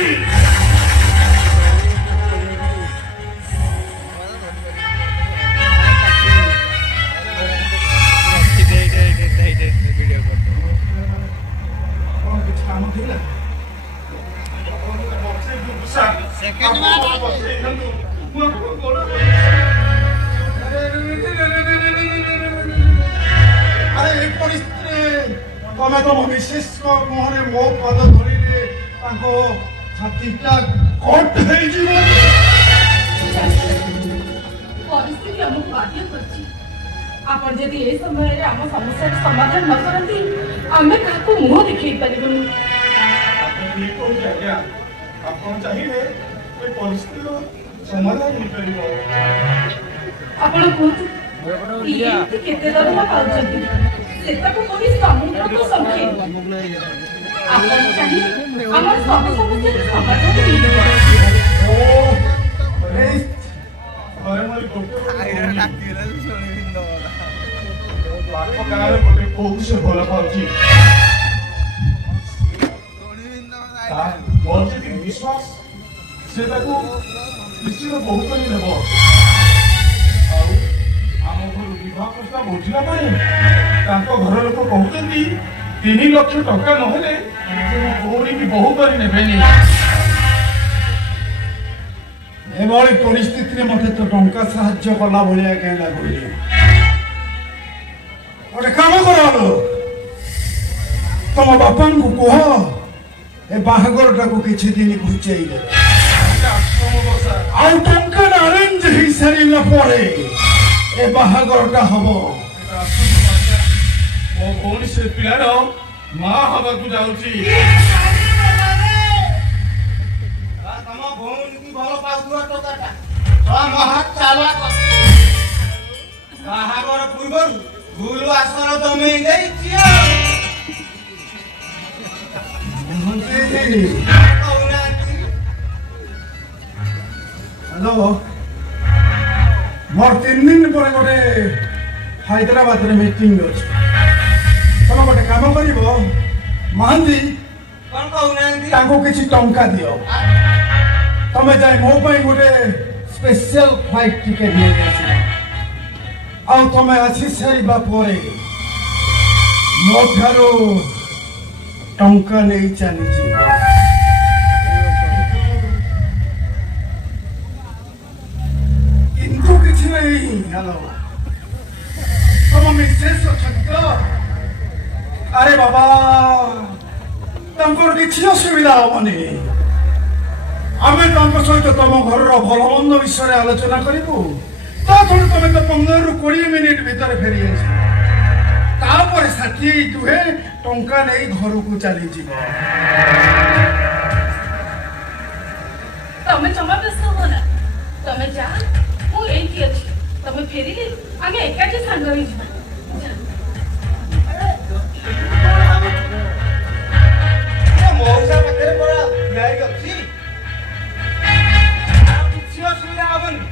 ତମେ ତମ ମିସେସଙ୍କ ମୁହଁରେ ମୋ ପଦ ଧରିଲେ ତାଙ୍କ ଛାତିଟା କଟ ହେଇଯିବ। ପରିସ୍ଥିତି ଆମକୁ ବାଧ୍ୟ କରିଛି। ଆପଣ ଯଦି ଏ ସମୟରେ ଆମ ସମସ୍ୟାର ସମାଧାନ ନ କରନ୍ତି ଆମେ କାହାକୁ ମୁହଁ ଦେଖେଇ ପାରିବୁନି। ଆଜ୍ଞା ଆପଣ ଚାହିଁଲେ ଏ ପରିସ୍ଥିତିର ସମାଧାନ ହେଇପାରିବ। ଆପଣ କୁହନ୍ତୁ ଇଏ ଏମିତି କେତେ ଦରମା ପାଉଛନ୍ତି ସେଟାକୁ କହି ସମୁଦ୍ରକୁ ସଂଖ୍ୟା ଆପଣ ଚାହିଁଲେ ଆମର ସବୁ ସମସ୍ୟାର ସମାଧାନ ହେଇଯିବ। ପାଖ ଗାଁରେ ଗୋଟେ କୋଉ ସେ ଭଲ ପାଉଛି ମୋର ଯଦି ବିଶ୍ୱାସ ସେ ତାକୁ ନିଶ୍ଚିତ ବହୁ କରି ନେବ। ଆଉ ଆମ ଘରୁ ବିବାହ ପ୍ରସ୍ତାବ ବୁଝିଲା ପାଇଁ ତାଙ୍କ ଘର ଲୋକ କହୁଛନ୍ତି 3 ଲକ୍ଷ ଟଙ୍କା ନହେଲେ ସେ ମୋ ଭଉଣୀକି ବହୁ କରି ନେବେନି। ଏଭଳି ପରିସ୍ଥିତିରେ ମତେ ତ ଟଙ୍କା ସାହାଯ୍ୟ କଲା ଭଳିଆ କାହିଁ ଲାଗୁନି। ଗୋଟେ କାମ କର ତମ ବାପାଙ୍କୁ କୁହ ଏ ବାହାଘରଟାକୁ କିଛି ଦିନ ଘୁଞ୍ଚେଇ ଦେବେ। ଆଉ ଟଙ୍କାଟା ଆରେଞ୍ଜ ହେଇସାରିଲା ପରେ ଏ ବାହାଘରଟା ହବ। ମୋ ଭଉଣୀ ସେ ପିଲାର ମା ହବାକୁ ଯାଉଛି। ତମ ଭଉଣୀକୁ ଭଲ ପାଉଥିବା ଟୋକାଟା ମହା ଚାଲାକ ବାହାଘର ପୂର୍ବରୁ ଭୁଲ ଆସନ ଜମେଇ ଦେଇଛି। ହ୍ୟାଲୋ ମୋର 3 ଦିନ ପରେ ଗୋଟେ ହାଇଦ୍ରାବାଦରେ ମିଟିଂ ଅଛି। ତମେ ଗୋଟେ କାମ କରିବ ମହାନ୍ତି କଣ କହୁନାହାନ୍ତି ତାଙ୍କୁ କିଛି ଟଙ୍କା ଦିଅ। ତମେ ଯାଇ ମୋ ପାଇଁ ଗୋଟେ ସ୍ପେଶାଲ ଫ୍ଲାଇଟ୍ ଟିକେଟ୍ ନେଇ ଆସିବ। ଆଉ ତମେ ଆସି ସାରିବା ପରେ ମୋ ଠାରୁ ଟଙ୍କା ନେଇ ଚାଲିଯିବ। କିନ୍ତୁ କିଛି ନାହିଁ। ହ୍ୟାଲୋ, ତମ ମିସେସ୍ ଅଛନ୍ତି ତ? ଆରେ ବାବା, ତାଙ୍କର କିଛି ଅସୁବିଧା ହବନି। ଆମେ ତାଙ୍କ ସହିତ ତମ ଘରର ଭଲ ମନ୍ଦ ବିଷୟରେ ଆଲୋଚନା କରିବୁ। ତା ଛଡ଼ା ତମେ ତ 15ରୁ 20 ମିନିଟ୍ ଭିତରେ ଫେରି ଆସିବ। ତାପରେ ସାଥି ଦୁହେଁ ଟଙ୍କା ନେଇ ଘରକୁ ଚାଲିଯିବ। ତମେ ଜମା ବ୍ୟସ୍ତ ହୁଅ ନା, ତମେ ଯା, ମୁଁ ଏଇଠି ଅଛି। ତମେ ଫେରିଲେ ଆମେ ଏକାଠି ସାଙ୍ଗ ହେଇଯିବା। ମଉସା ପାଖରେ ପରା ଗାଈ ଅଛି, କିଛି ଅସୁବିଧା ହବନି।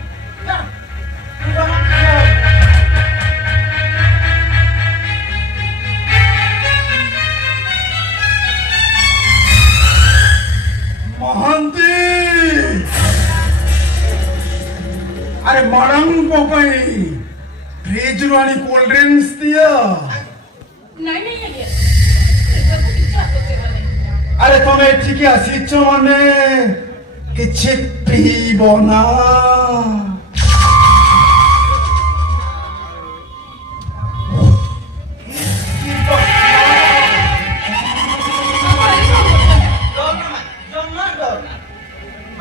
ମହାନ୍ତି, ଆରେ ମ୍ୟାଡାମଙ୍କ ପାଇଁ ଫ୍ରିଜରୁ ଆଣି କୋଲ୍ଡ ଡ୍ରିଙ୍କସ୍ ଦିଅ। ନାଇଁ ନାଇଁ ଆଜ୍ଞା, ସେସବୁ କିଛି ଆବଶ୍ୟକ ନାହିଁ। ଆରେ ତମେ ଏଠିକି ଆସିଛ ମାନେ କିଛି ପିଇବ ନା?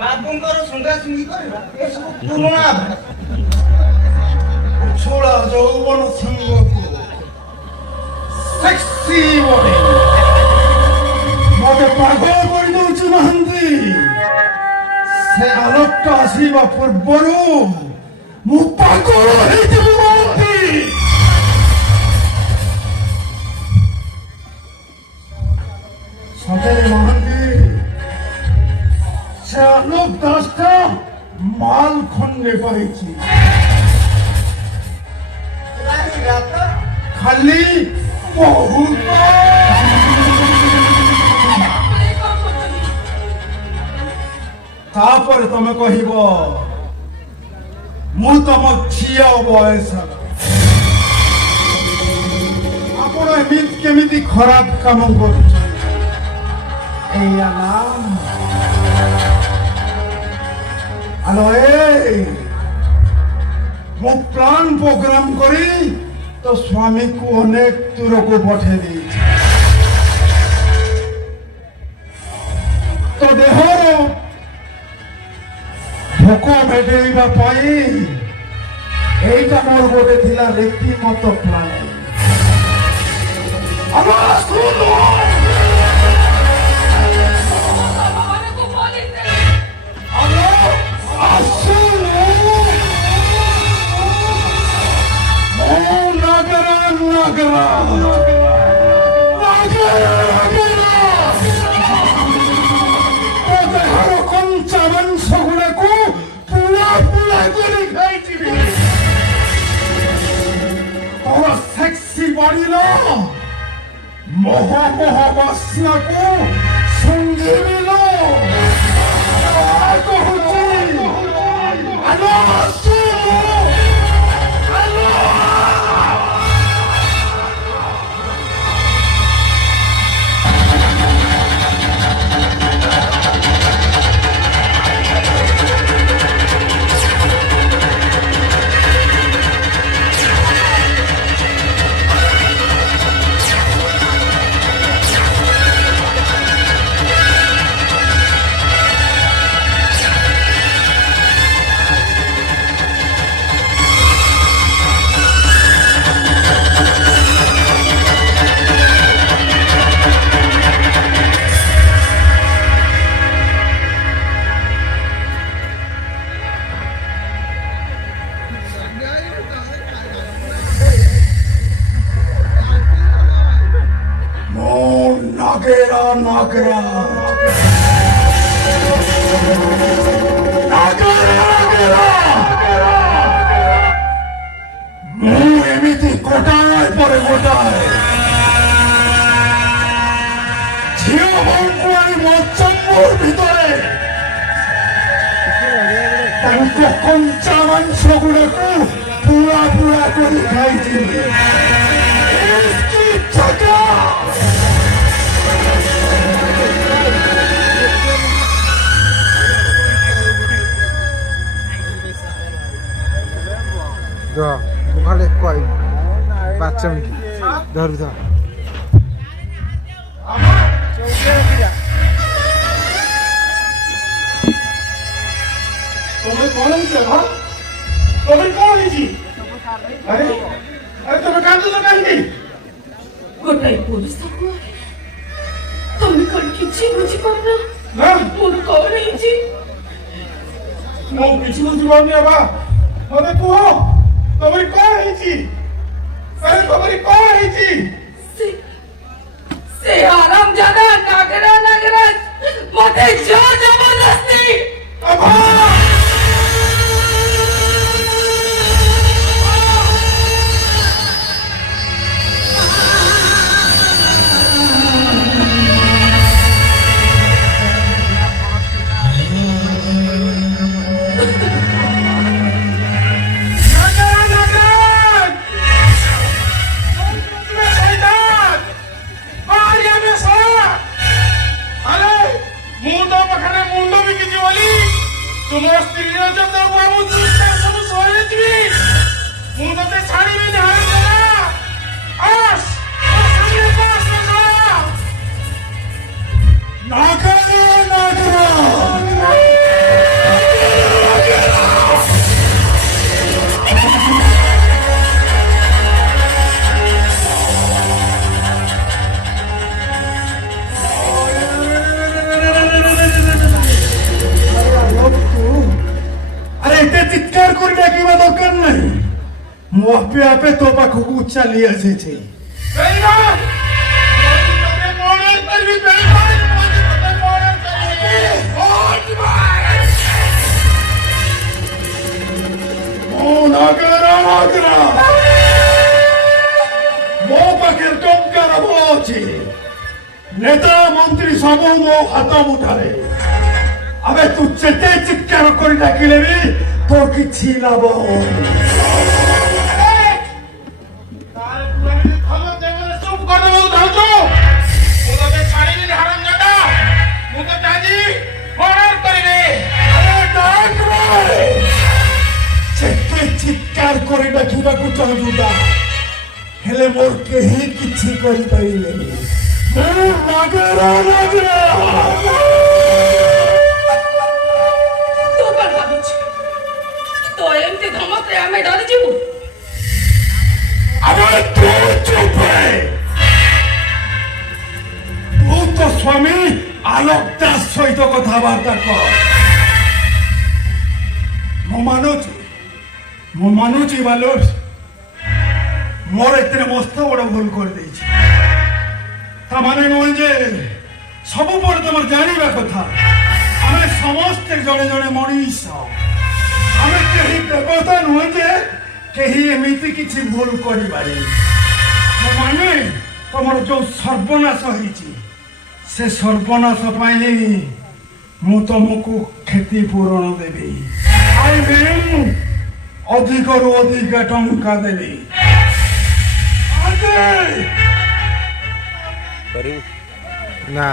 ବାବୁଙ୍କର ଶୁଙ୍ଗା ଶୁଙ୍ଗି କରିବା ଏସବୁ ପୁରୁଣା ଛୋଳା ଯୌବନ ସାଙ୍ଗକୁ ସେକ୍ସି ବଡି ମତେ ପାଗଳ କରିଦଉଛି ମହାନ୍ତି। ସେ ଆଲୋକଟା ଆସିବା ପୂର୍ବରୁ ମୁଁ ପାଗଳ ହେଇଯିବି ମହାନ୍ତି। ସତରେ ମହାନ୍ତି, ସେ ଆଲୋକ ଦାସଟା ମାଲ ଖଣ୍ଡେ ପାଇଛି। ଖାଲି ବହୁତ। ତାପରେ ତମେ କହିବ ମୁଁ ତମ ଝିଅ ବୟସର। ଆପଣ ଏମିତି କେମିତି ଖରାପ କାମ କରୁଛନ୍ତି? ଏଇଆ ନା? ହ୍ୟାଲୋ, ମୁଁ ପ୍ଲାନ୍ ପ୍ରୋଗ୍ରାମ କରି ତ ସ୍ୱାମୀକୁ ଅନେକ ଦୂରକୁ ପଠେଇ ଦେଇଛି। ତ ଦେହର ଭୋକ ମେଟେଇବା ପାଇଁ এইটা মোর গোটে ଥିଲା ରୀତିମତ ପ୍ଲାନ। କଞ୍ଚା ମାଂସ ଗୁଡାକୁ ପୁରା ପୁରା କରି ଖାଇଯିବି। ତୋର ସେକ୍ସି ବଡିର ମୋହ ମୋହ ବାସ୍ନାକୁ ଶୁଙ୍ଘିବି ଲୋ। କହୁଛି ଆଲୋ Nagera, Nagera, Nagera, ମୁଁ ଏମିତି ଗୋଟାଏ ପରେ ଗୋଟାଏ ଝିଅ ବୋଉଙ୍କୁ ଆଣି ମୋ ଚମ୍ବୁର ଭିତରେ ତାଙ୍କ କଞ୍ଚା ମାଂସ ଗୁଡାକୁ ପୁରା ପୁରା କରି ଖାଇଛି। ମୁଁ ଖାଲି କହିବି 5 ମିନିଟ୍ ଧରୁଥା तुम्हें कौन है हाँ तुम्हें कौन है जी अरे अरे तुम्हें काम तो कहीं ଗୋଟାଏ ପୋଲିସକୁ ତମେ କଣ କିଛି ବୁଝିପାରୁନ ନା ମୋର କଣ ହେଇଛି ମୁଁ କିଛି ବୁଝିପାରୁନି ବାବା ମତେ କୁହ ତମର କଣ ହେଇଛି ଆରେ ତମର କଣ ହେଇଛି ସେ ଆରାମଜାଦା ନାଗରାଜ ମତେ ଜବରଦସ୍ତି ବାବା तुम्हारा स्त्री जो तो बाबू दूसरा सब सोए थी मुंह तो साड़ी में ध्यान देना आश सामने पास में जा ना करो चित्कार कर डाकिबा दरकार नहीं मो आपे आपे तो पाखक चली आसी मो पाखे टंकार अभाव अच्छी नेता मंत्री सब मो हाथ मुठारे अबे तू चेते चित्कार कर डाकिले भी तो किसी लाभ चित्कार कर डाकिबा को चाहूदा हेले मोर केही किछि करि परिलेनी नागरा तो एमती धमक रे हमें डर जीवु अबे तू चुप है तू तो स्वामी आलोक दास सहित कथबार्ता कर मो मानुची बालोर मोर एतने मस्त बड़ भूल कर देछि ता माने नय जे सब पर तुम जानिबा कथा हमें समस्त जड़े जड़े मनीष आमे कहीं देवता नुहे जे कहीं एमती किसी भूल कर माने तुम जो सर्वनाश होइछि से सर्वनाश मु तुमको क्षतिपूरण देवी आई मीन अधिक रु अधिक टंका देवी ना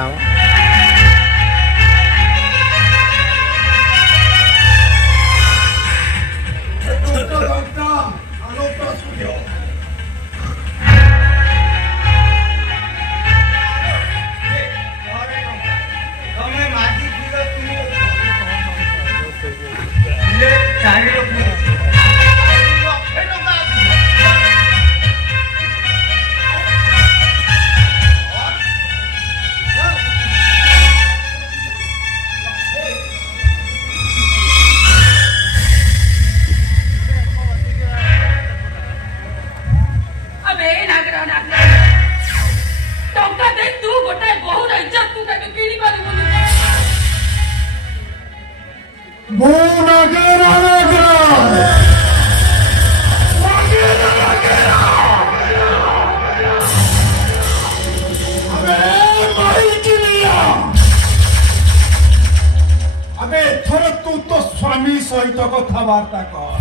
अबे थोड़ा तू तो स्वामी सहित कथबार्ता कर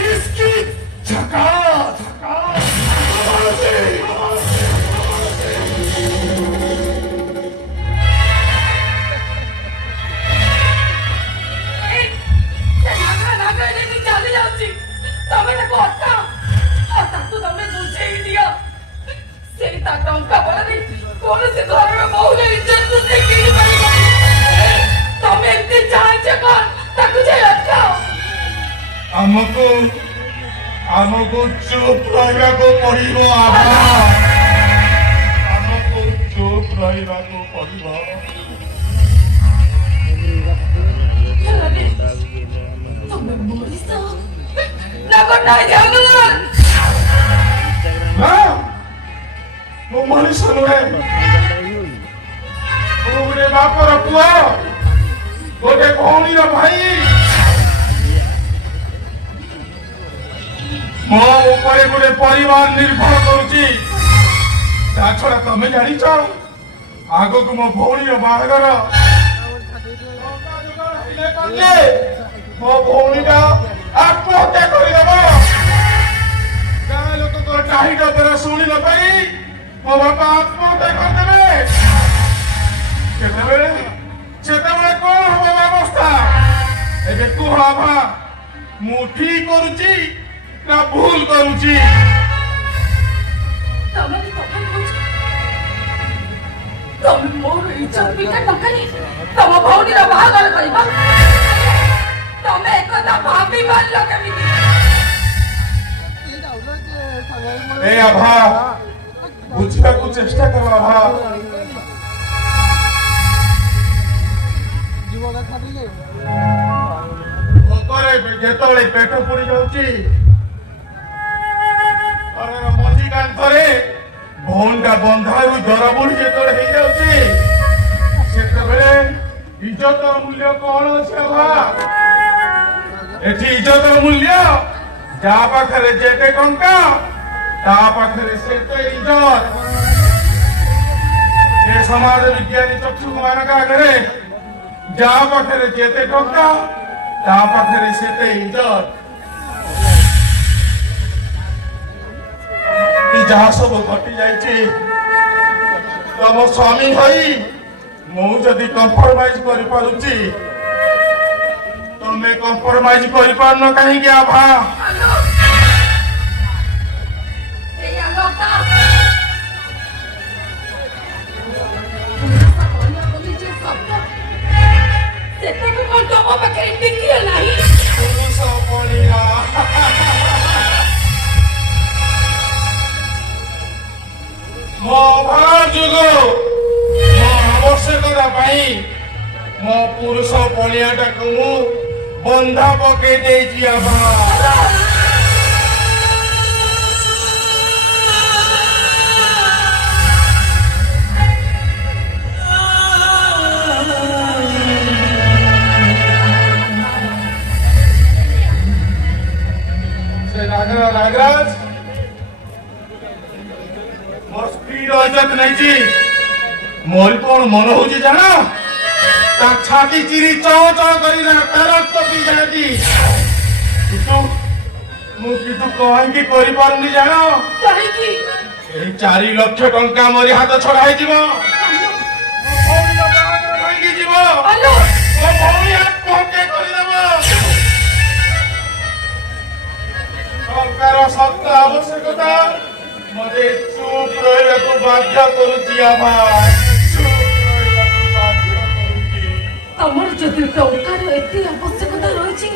इसकी झका झका चली जाऊँ तमें ତା ଟଙ୍କା ବଳରେ କୌଣସି ଘରର ବୋହୂର ଇଜ୍ଜତ ସେ କିଣି ପାରିବନି। ତମେ ଏମିତି ଚାହିଁଛ କଣ? ତାକୁ ଯାଇ ଅଟକାଅ। ଆମକୁ ଚୁପ୍ ରହିବାକୁ ପଡ଼ିବ ଆଭା। ଆମକୁ ଚୁପ୍ ରହିବାକୁ ପଡ଼ିବ। ତମେ ମଣିଷ ନା କଣ ଜାଗର? ନା, ମୁଁ ମଣିଷ ନୁହେଁ। ମୁଁ ଗୋଟେ ବାପର ପୁଅ, ଗୋଟେ ଭଉଣୀର ଭାଇ। ମୋ ଉପରେ ଗୋଟେ ପରିବାର ନିର୍ଭର କରୁଛି। ତା ଛଡା ତମେ ଜାଣିଛ ଆଗକୁ ମୋ ଭଉଣୀର ବାହାଘର। ମୋ ଭଉଣୀଟା ଆତ୍ମହତ୍ୟା କରିଦେବ। ଗାଁ ଲୋକଙ୍କ ଚାହିଦା ଦ୍ୱାରା ଶୁଣି ନ ପାରି ମୋ ବାପା ଆତ୍ମହତ୍ୟା କରିଦେବେ। ସେତେବେଳେ କଣ ହବ ବ୍ୟବସ୍ଥା? ଏବେ କୁହ ଆଭା, ମୁଁ ଠିକ କରୁଛି ନା ଭୁଲ କରୁଛି? ତମେ ମୋର ଇଜ୍ଜତ ବିକା ଟଙ୍କାରେ ତମ ଭଉଣୀର ବାହାଘର କରିବ? ତମେ ଏକଥା ଭାବି ପାରିଲ କେମିତି? ଏ ଆଭା, ବୁଝିବାକୁ ଚେଷ୍ଟା କର ଆଭା। ଭୋକରେ ଯେତେବେଳେ ପେଟ ପୁରି ଯାଉଛି, ମଝି କାନ୍ଥରେ ଭଉଣୀଟା ବନ୍ଧାରୁ ଜର ବୁଢୀ ଯେତେବେଳେ ହେଇଯାଉଛି, ସେତେବେଳେ ଇଜ୍ଜତର ମୂଲ୍ୟ କଣ ଅଛି ଆଭା? ଏଠି ଇଜ୍ଜତର ମୂଲ୍ୟ ଯାହା ପାଖରେ ଯେତେ ଟଙ୍କା ତା ପାଖରେ ସେତେ ଇଜ୍ଜତ। ଏ ସମାଜ ବିଜ୍ଞାନୀ ଚକ୍ଷୁକ ମାନଙ୍କ ଆଗରେ ଯାହା ପାଖରେ ଯେତେ ଟଙ୍କା ତା ପାଖରେ ସେତେ ଇଜ୍ଜତ। ଯାହା ସବୁ ଘଟି ଯାଇଛି, ତମ ସ୍ୱାମୀ ହୋଇ ମୁଁ ଯଦି କମ୍ପ୍ରମାଇଜ କରିପାରୁଛି, ତମେ କମ୍ପ୍ରମାଇଜ କରିପାରୁନ କାହିଁକି ଆଭା? ସେଟାକୁ କଣ ତମ ପାଖରେ ଟିକିଏ ନାହିଁ? ପୁରୁଷ ପଣିଆ ମୋ ଅଭାବ ଯୋଗୁଁ ମୋ ଆବଶ୍ୟକତା ପାଇଁ ମୋ ପୁରୁଷ ପଣିଆଟାକୁ ମୁଁ ବନ୍ଧା ପକେଇ ଦେଇଛି ଆଭା। नागराज मोर स्त्री इज्जत नहीं मोर कौन मन हो जान ता छाती चिरी चौ चौ करी रक्त पी जाती कितु कहीं करि पारुनी जान काहेकि 4 लाख टंका मोरी हाथ छड़ा है जीवो हेलो सरकार सत्ता आवश्यकता मते चुप रहବାକୁ ବାଧ୍ୟ କରୁଛି ଆଭା। ତମର ଯଦି ଟଙ୍କାର ଏତେ ଆବଶ୍ୟକତା ରହିଛି,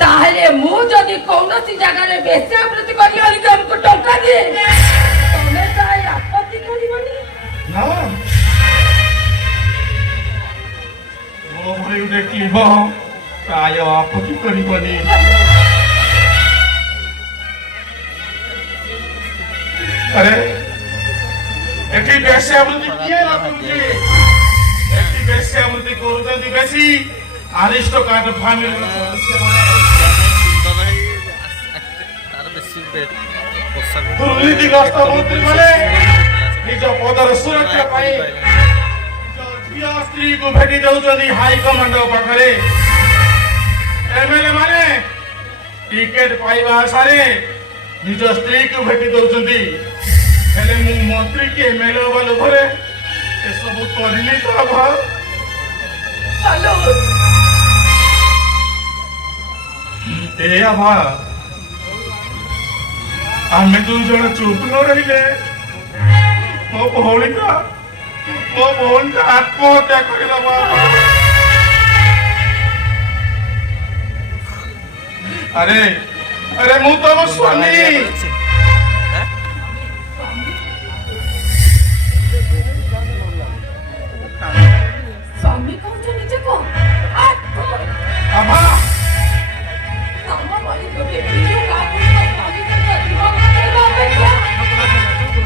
ତାହେଲେ ମୁଁ ଯଦି କୌଣସି ଜାଗାରେ ବେଶ୍ୟାବୃତ୍ତି କରିବାକୁ ତମକୁ ଟଙ୍କା ଦିଏ, ତମେ ତାଇ ଆପତ୍ତି କରିବନି? ନା ମୋ ଭଳି ଦେଖିବ ପ୍ରାୟ ଆପତ୍ତି କରିବନି। अरे एठी बेश्यावृत्ति किए रखुची एठी बेश्यावृत्ति करूचंती बेसी अरिस्टोक्रेट फैमिली दुर्नीतिग्रस्त मंत्री माने निज पदर सुरक्षा पाई झिया स्त्री को भेटी दउचंती हाई कमांड पाखरे एमएलए माने टिकेट पाइबा आशारे निज स्त्री को भेटी दउचंती हेले मु मंत्री के एमएलए वालो घरे ए सब करली तो आभा। हेलो ए आभा आमे 2 जण चुप न रहिले ମୋ ଭଉଣୀଟା ଆତ୍ମହତ୍ୟା କରିଦେବ। ଆରେ ଆରେ ମୁଁ ତମ ସ୍ୱାମୀ। ସ୍ୱାମୀ କହୁଛ ନିଜକୁ? ଆଭା ତମ ଭଳି ଗୋଟେ ପ୍ରିୟ କାପୁରୁଷ ସ୍ୱାମୀ ସହିତ ଜୀବନ କାଟାଇବା ଅପେକ୍ଷା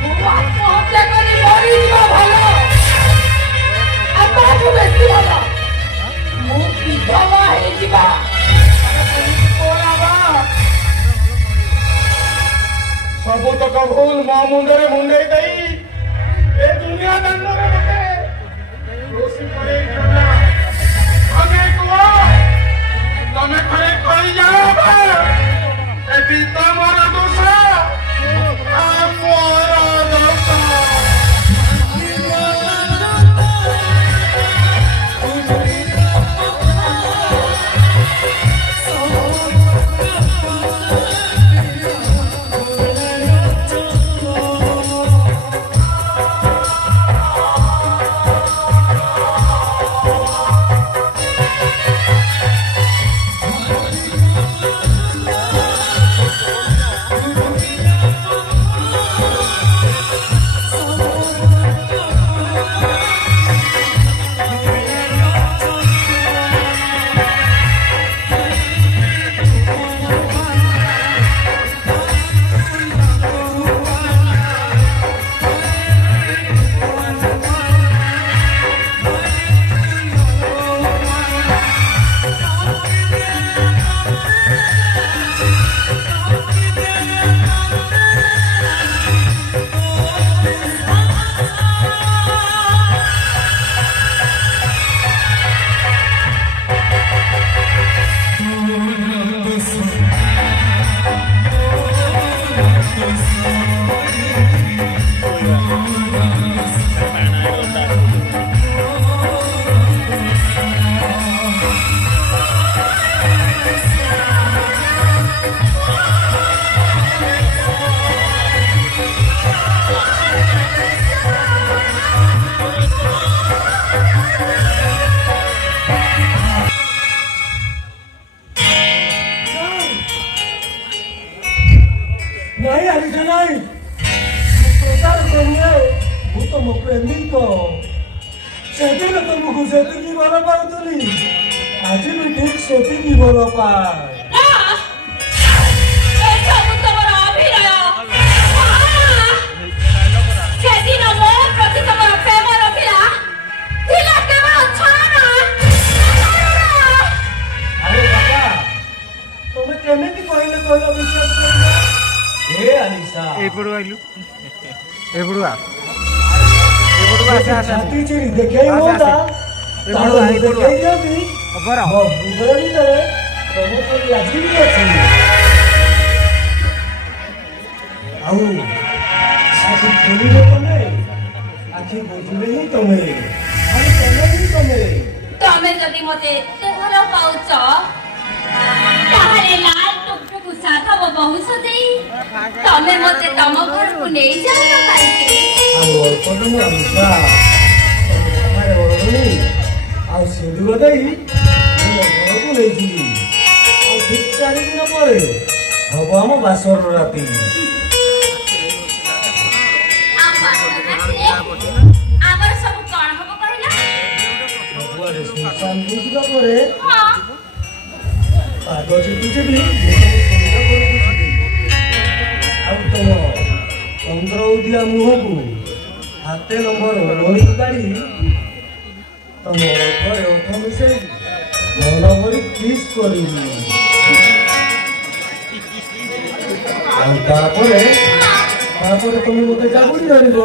ମୁଁ ଆତ୍ମହତ୍ୟା କରି ମରିଯିବା ଭଲ। ଆଉ ତାଠୁ ବେଶୀ ଭଲ ମୁଁ ବିଧବା ହେଇଯିବା। ସବୁତକ ଭୁଲ ମୋ ମୁଣ୍ଡରେ ମୁଣ୍ଡେଇ ଦେଇ ଏ ଦୁନିଆ ଦାଣ୍ଡରେ ମତେ ଦୋଷୀ କରେଇଛ ନା। ତମେ କୁହ, ତମେ ଥରେ କହିଯାଅ ଏଠି ତମର ଦୋଷ ମୋର ଦୋଷ। नहीं आलिशा नहीं प्रचार करूए ମୁଁ ତମ ପ୍ରେମିକ ସେଦିନ ତମକୁ ସେତିକି ଭଲ ପାଉଥିଲି ଆଜି ବି ଠିକ୍ ସେତିକି ଭଲ ପାଏ। ଏସବୁ ତମର ଅଭିନୟ। ସେଦିନ ମୋ ପ୍ରତି ତମର ପ୍ରେମ ରଖିଲା ଥିଲା କେବଳ ଛଳନା। ଆରେ ବାବା ତମେ କେମିତି କହିଲେ କହିଲ ବିଶ୍ୱାସ କରିବ? ଏ ଆଲିଶା ଏଇପଟୁ ଆଇଲୁ ଏପଟୁ ଆସେ ଆସେ ଛାତି ଚିରି ଦେଖେଇ ହୁଅନ୍ତା ତାହେଲେ ମୁଁ ଦେଖେଇ ଦିଅନ୍ତି ଖବର ମୋ ହୃଦୟ ଭିତରେ ତମ ସବୁ ଆଜି ବି ଅଛନ୍ତି। ଆଉ ଆଖି ଖୋଲିଲେ ତମେ ଆଖି ବୁଝିଲେ ହିଁ ତମେ ଆଉ ତମେ ହିଁ ତମେ। ତମେ ଯଦି ମତେ ଏତେ ଭଲ ପାଉଛ ତାହେଲେ ଲାଲ ଟୁକଟୁକୁ ସାଧବ ବହୁ ସଜେଇ ତମେ ମତେ ତମ ଘରକୁ ନେଇଯାଉଛ କାହିଁକି? ଆଉ ଅଳ୍ପ ଦିନ ଆଲିଶା ତମ କଥାରେ ଅଳଗଣି ଆଉ ସିନ୍ଦୁର ଦେଇ ମୁଁ ଘରକୁ ନେଇଯିବି। ଆଉ ଠିକ୍ 4 ଦିନ ପରେ ହବ ଆମ ବାସର ରାତି। ଆମର ସବୁ କଣ ହବ କହିଲ? ସବୁଆଡେ ସୁନସାନ ହେଇଯିବା ପରେ ହଁ ପାଗ ଚିପି ଚିପି ଆଉ ତମ ଚନ୍ଦ୍ର ଉଦିଆ ମୁହଁକୁ ହାତେ ନମ୍ବର ଓଢ଼ି କାଢ଼ି ତମ ଓଠରେ ଓଠ ମିଶେଇ ଭଲ କରି କିସ୍ କରିବି। ଆଉ ତାପରେ ତମେ ମତେ ଜାବୁଡ଼ି ଧରିବ।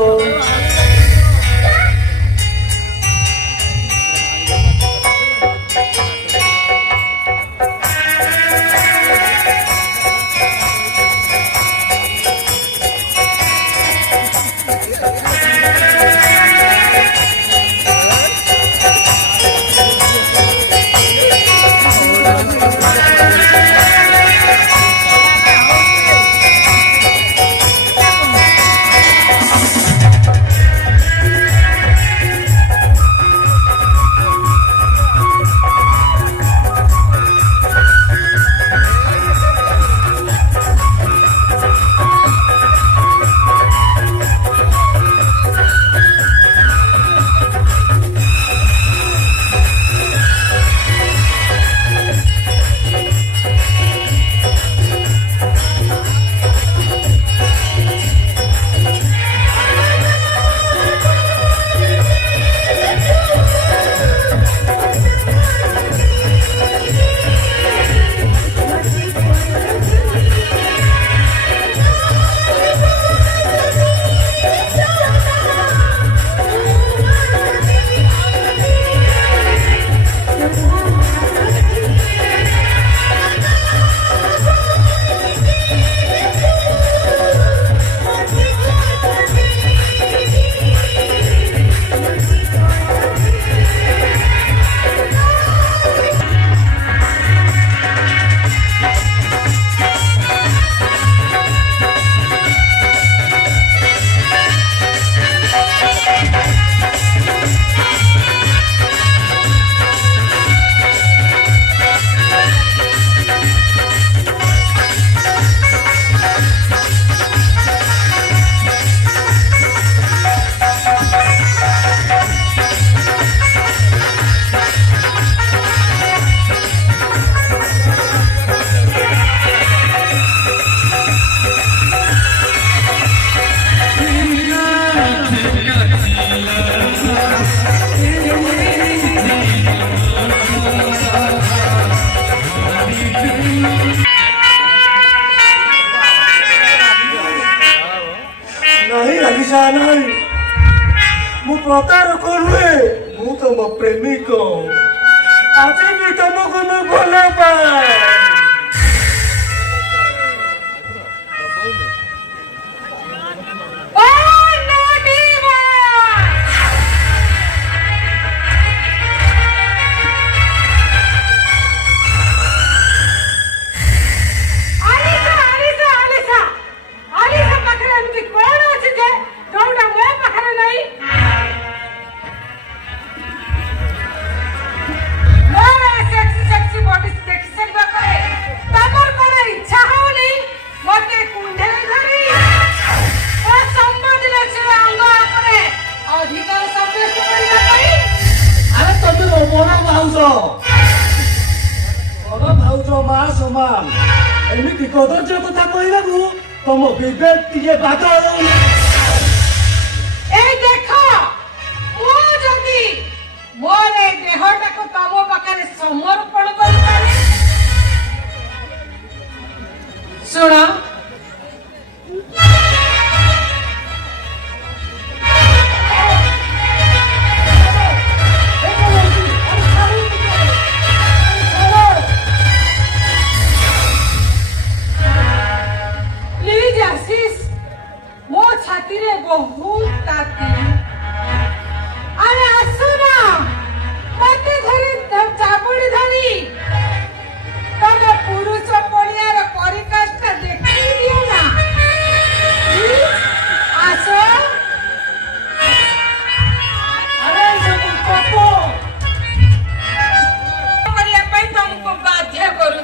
पैसा नहीं मु प्रतारक नुहे मु तुम प्रेमिक आज भी तुमको मु भल पाए एमती कदर्य कथा कहू तुम विवेक टे बात मोर देहटा को तम पाखे समर्पण कर शुण मो छाती रे बहुत ताती अरे आसुना मते धरी चापुड़ी धरी तमे पुरुष पड़ियार परिकाष्ठ देखि दियो ना आसो अरे सब पपो करिया पई तुमको बाध्य करू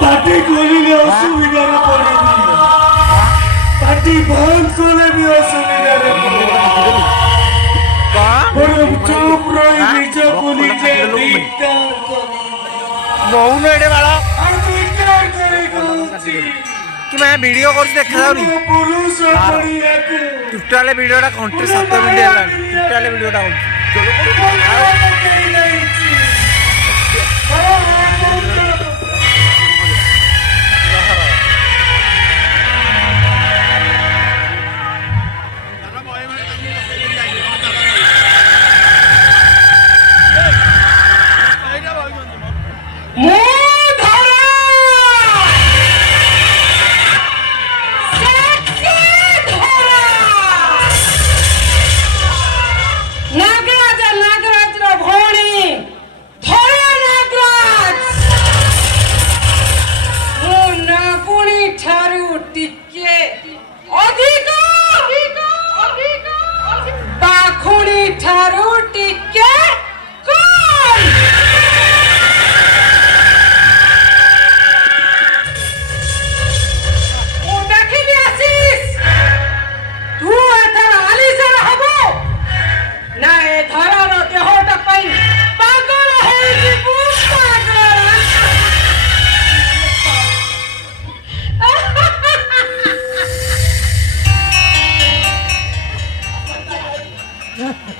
पार्टी खोलिले असुविधा पार्टी बंद कले भी असुविधा कि मैं वीडियो कर देखा जाऊनी पुरुष पड़ियाକୁ टोटाल वीडियोटा घंटे 7 मिनिट हेलानी टोटाल वीडियोटा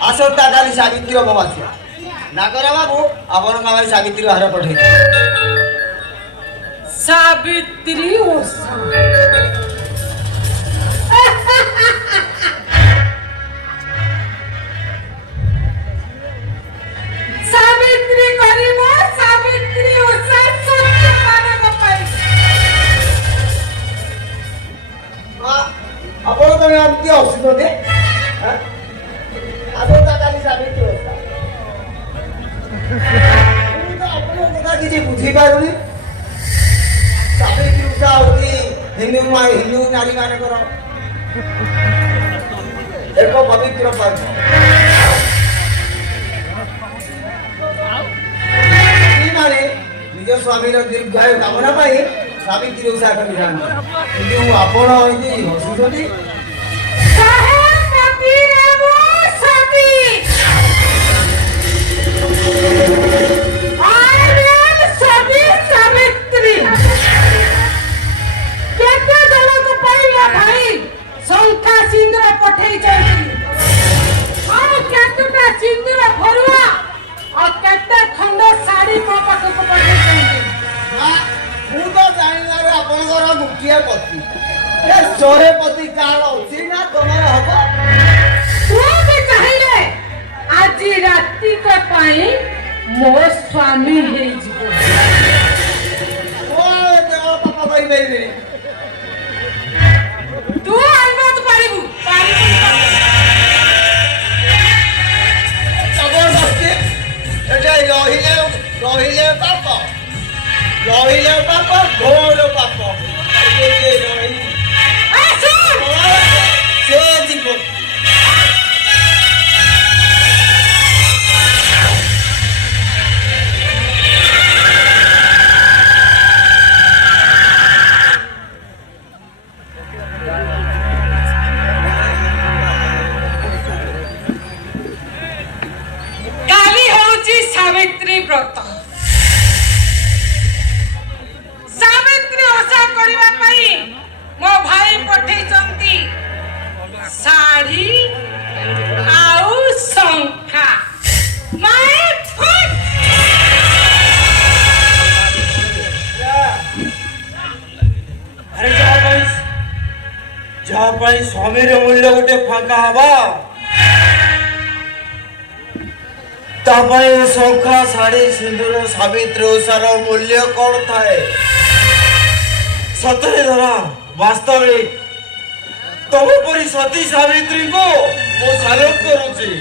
आसंता काली सावित्री अमावास्या नागरा बाबू आपण गावे सावित्री हार पठे सावित्री ओषा सावित्री करिब सावित्री ओषा सत्य मानव पाई आपण तने आमती औषध दे आसंता काली सावित्री ओषा आपण देखा किछि बुझी पारुनी सावित्री ओषा होती हिंदू नारी मानकर एक पवित्र पर्व माने निज स्वामी दीर्घायु कामना पाई सावित्री ओषा करि किंतु आपण हसुछथि मुखिया पति चोरे पति कार अच्छी ना तुम्हारा हम कहले आज राति को पाई मो स्वामी हे जीवो पापा भाई नहीं तू आइबत पारिबू जबरदस्ती एटा रहिले पापा घोर पापा से जीवन काली होची सावित्री व्रत सावित्री ओषा करबा पई मो भाई पठेइचंती साड़ी आउ शंखा माय फुट अरे जा भाई स्वामी रे मूल्य गोटे फांका हवा तापाई शंखा साड़ी सिंदूर सावित्री ओषार मूल्य कौन थाए सतरे धरा वास्तविक तुम परी सती सावित्री को मो सालोक करूची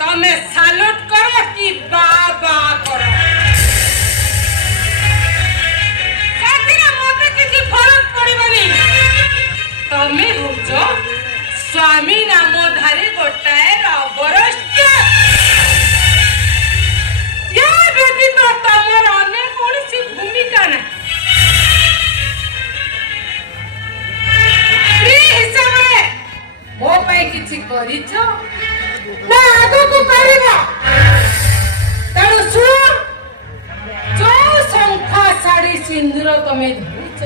तमे सालुट करो कि बाबा करो साथीरा मते किसी फरक पड़िबनी तमे होजो स्वामी नामधारी गोटाए रबरस्ट या व्यतीत तमर अन्य कोनसी भूमिका ना हिसाବରେ ମୋ ପାଇଁ କିଛି କରିଛ ନା ଆଗକୁ କରିବ ତେଣୁ ଶୁଣ ଯୋଉ सिंदूर तमे धरिच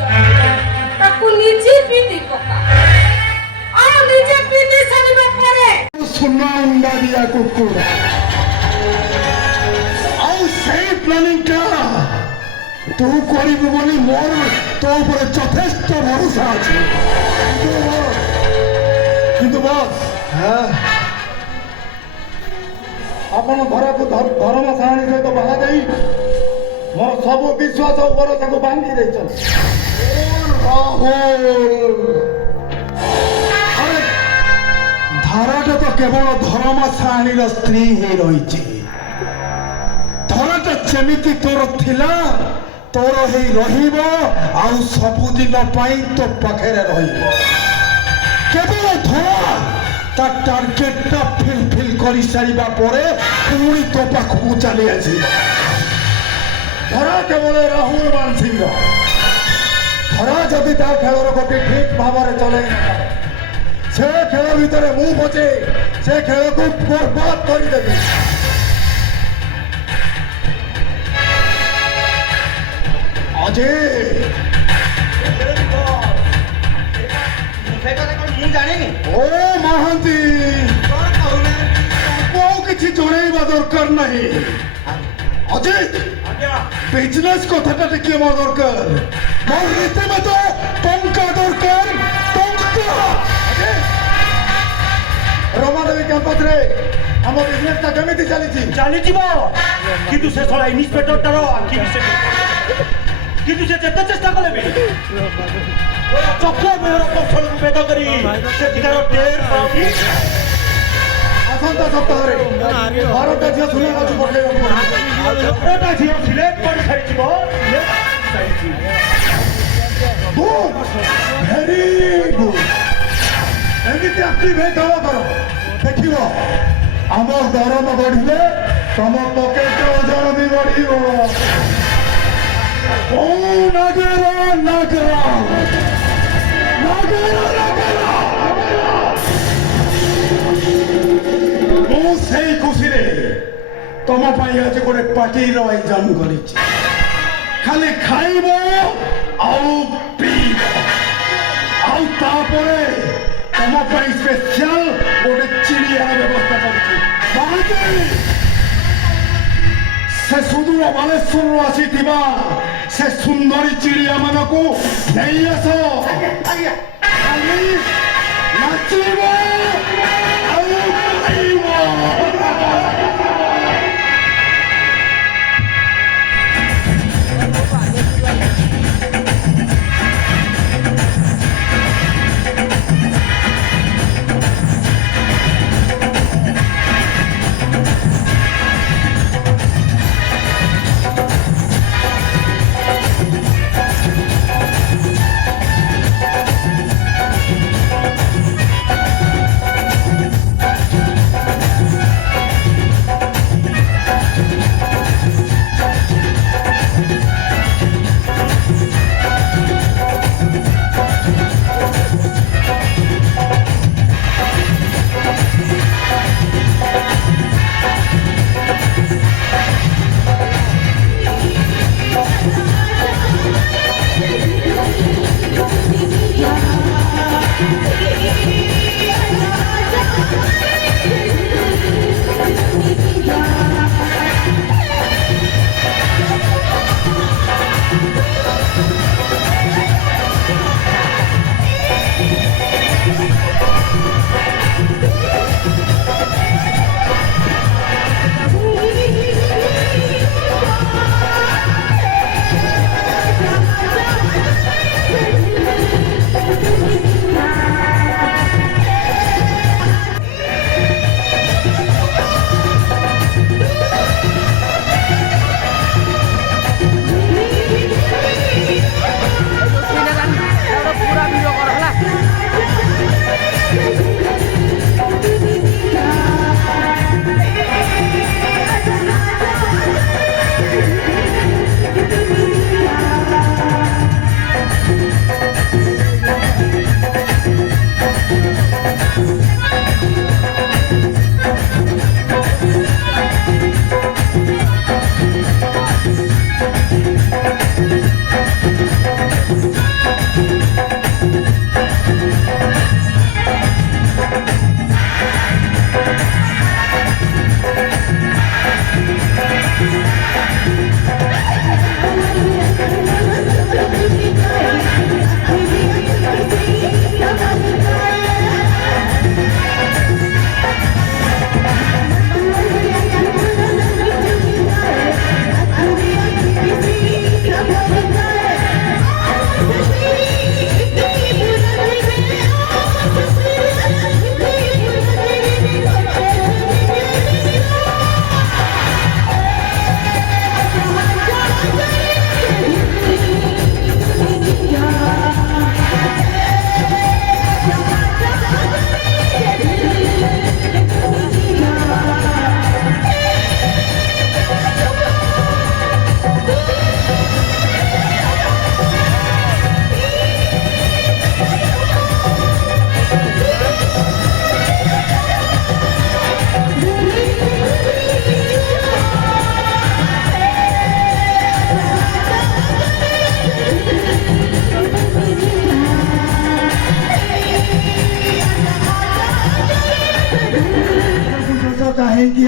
ताकू निजे पीती पका आ निजे पीती सरीबा परे सुना उंडा दिया कुकुर ଆଉ ସେଇ ପ୍ଲାନିଂଟା ତୁ କରିବୁ ବୋଲି ମୋର ତୋ ଉପରେ ଯଥେଷ୍ଟ ଭରସା ଅଛି କିନ୍ତୁ ବସ୍ ଆପଣ ଧରାକୁ ଧର୍ମ ସାହାଣୀ ସହିତ ବାହା ଦେଇ ମୋର ସବୁ ବିଶ୍ୱାସ ଓ ଭରସାକୁ ଭାଙ୍ଗି ଦେଇଛନ୍ତି ଧରାଟା ତ କେବଳ ଧର୍ମ ସାହାଣୀର ସ୍ତ୍ରୀ ହିଁ ରହିଛି ଧରାଟା ଯେମିତି ତୋର ଥିଲା ତୋର ହେଇ ରହିବ ଆଉ ସବୁଦିନ ପାଇଁ ତୋ ପାଖରେ ରହିବ କେବଳ ଧରା ତା ଟାର୍ଗେଟଟା ଫିଲ୍ କରି ସାରିବା ପରେ ପୁଣି ତୋ ପାଖକୁ ଚାଲି ଆସିବ ଧରା କେବଳ ରାହୁଲ ମାନସିଂର ଧରା ଯଦି ତା ଖେଳର ଗୋଟେ ଠିକ୍ ଭାବରେ ଚଲେଇ ସେ ଖେଳ ଭିତରେ ମୁଁ ପଛେ ସେ ଖେଳକୁ ବର୍ବାଦ କରିଦେବି ଅଜୟ ଓ ମହାନ୍ତି ଆଉ କିଛି ଜଣେଇବା ଦରକାର ନାହିଁ ଅଜିତ ବିଜନେସ୍ କଥାଟା ଟିକେ ମୋ ଦରକାର ମୋର ରୀତିମତ ଟଙ୍କା ଦରକାର ଟଙ୍କା ରମାଦେବୀ କ୍ୟାମ୍ପସରେ ଆମ ବିଜନେସଟା କେମିତି ଚାଲିଛି ଚାଲିଯିବ କିନ୍ତୁ ସେ ଶଳା ଇନ୍ସପେକ୍ଟରଟାର ଆଖି ବିଷୟ କିନ୍ତୁ ସେ ଯେତେ ଚେଷ୍ଟା କଲେ ବି ଚକ୍ର ମେହର କୌଶଳକୁ ଭେଦ କରି ସେଠିକାର ଟେର୍ ପାଉନି ଆସନ୍ତା ସପ୍ତାହରେ 12ଟା ଝିଅ ସୁନାକୁ ପଠେଇବାକୁ ପଡ଼ିବ 12ଟା ଝିଅ ସିଲେକ୍ଟ କରିସାରିଯିବ ଭେରି ଗୁଡ୍ ଏମିତି ଆକ୍ଟିଭ ହେଇ କାମ କର ଦେଖିବ ଆମ ଦରମା ବଢିଲେ ତମ ପକେଟ ଓଜନ ବି ବଢିବ ଓ ନାଗର ନାଗର ମୁଁ ସେଇ ଖୁସିରେ ତମ ପାଇଁ ଆଜି ଗୋଟେ ପାର୍ଟିର ଆୟୋଜନ କରିଛି ଖାଲି ଖାଇବ ଆଉ ପିଇବ ଆଉ ତାପରେ ତମ ପାଇଁ ସ୍ପେଶାଲ ଗୋଟେ ଚିଡ଼ିଆର ବ୍ୟବସ୍ଥା କରୁଛି ସେ ସୁଦୂର ବାଲେଶ୍ୱରରୁ ଆସିଥିବା ସେ ସୁନ୍ଦରୀ ଚିଡ଼ିଆ ମାନଙ୍କୁ ନେଇ ଆସ ଖାଲି ନାଚିବ ଆଉ ଖାଇବ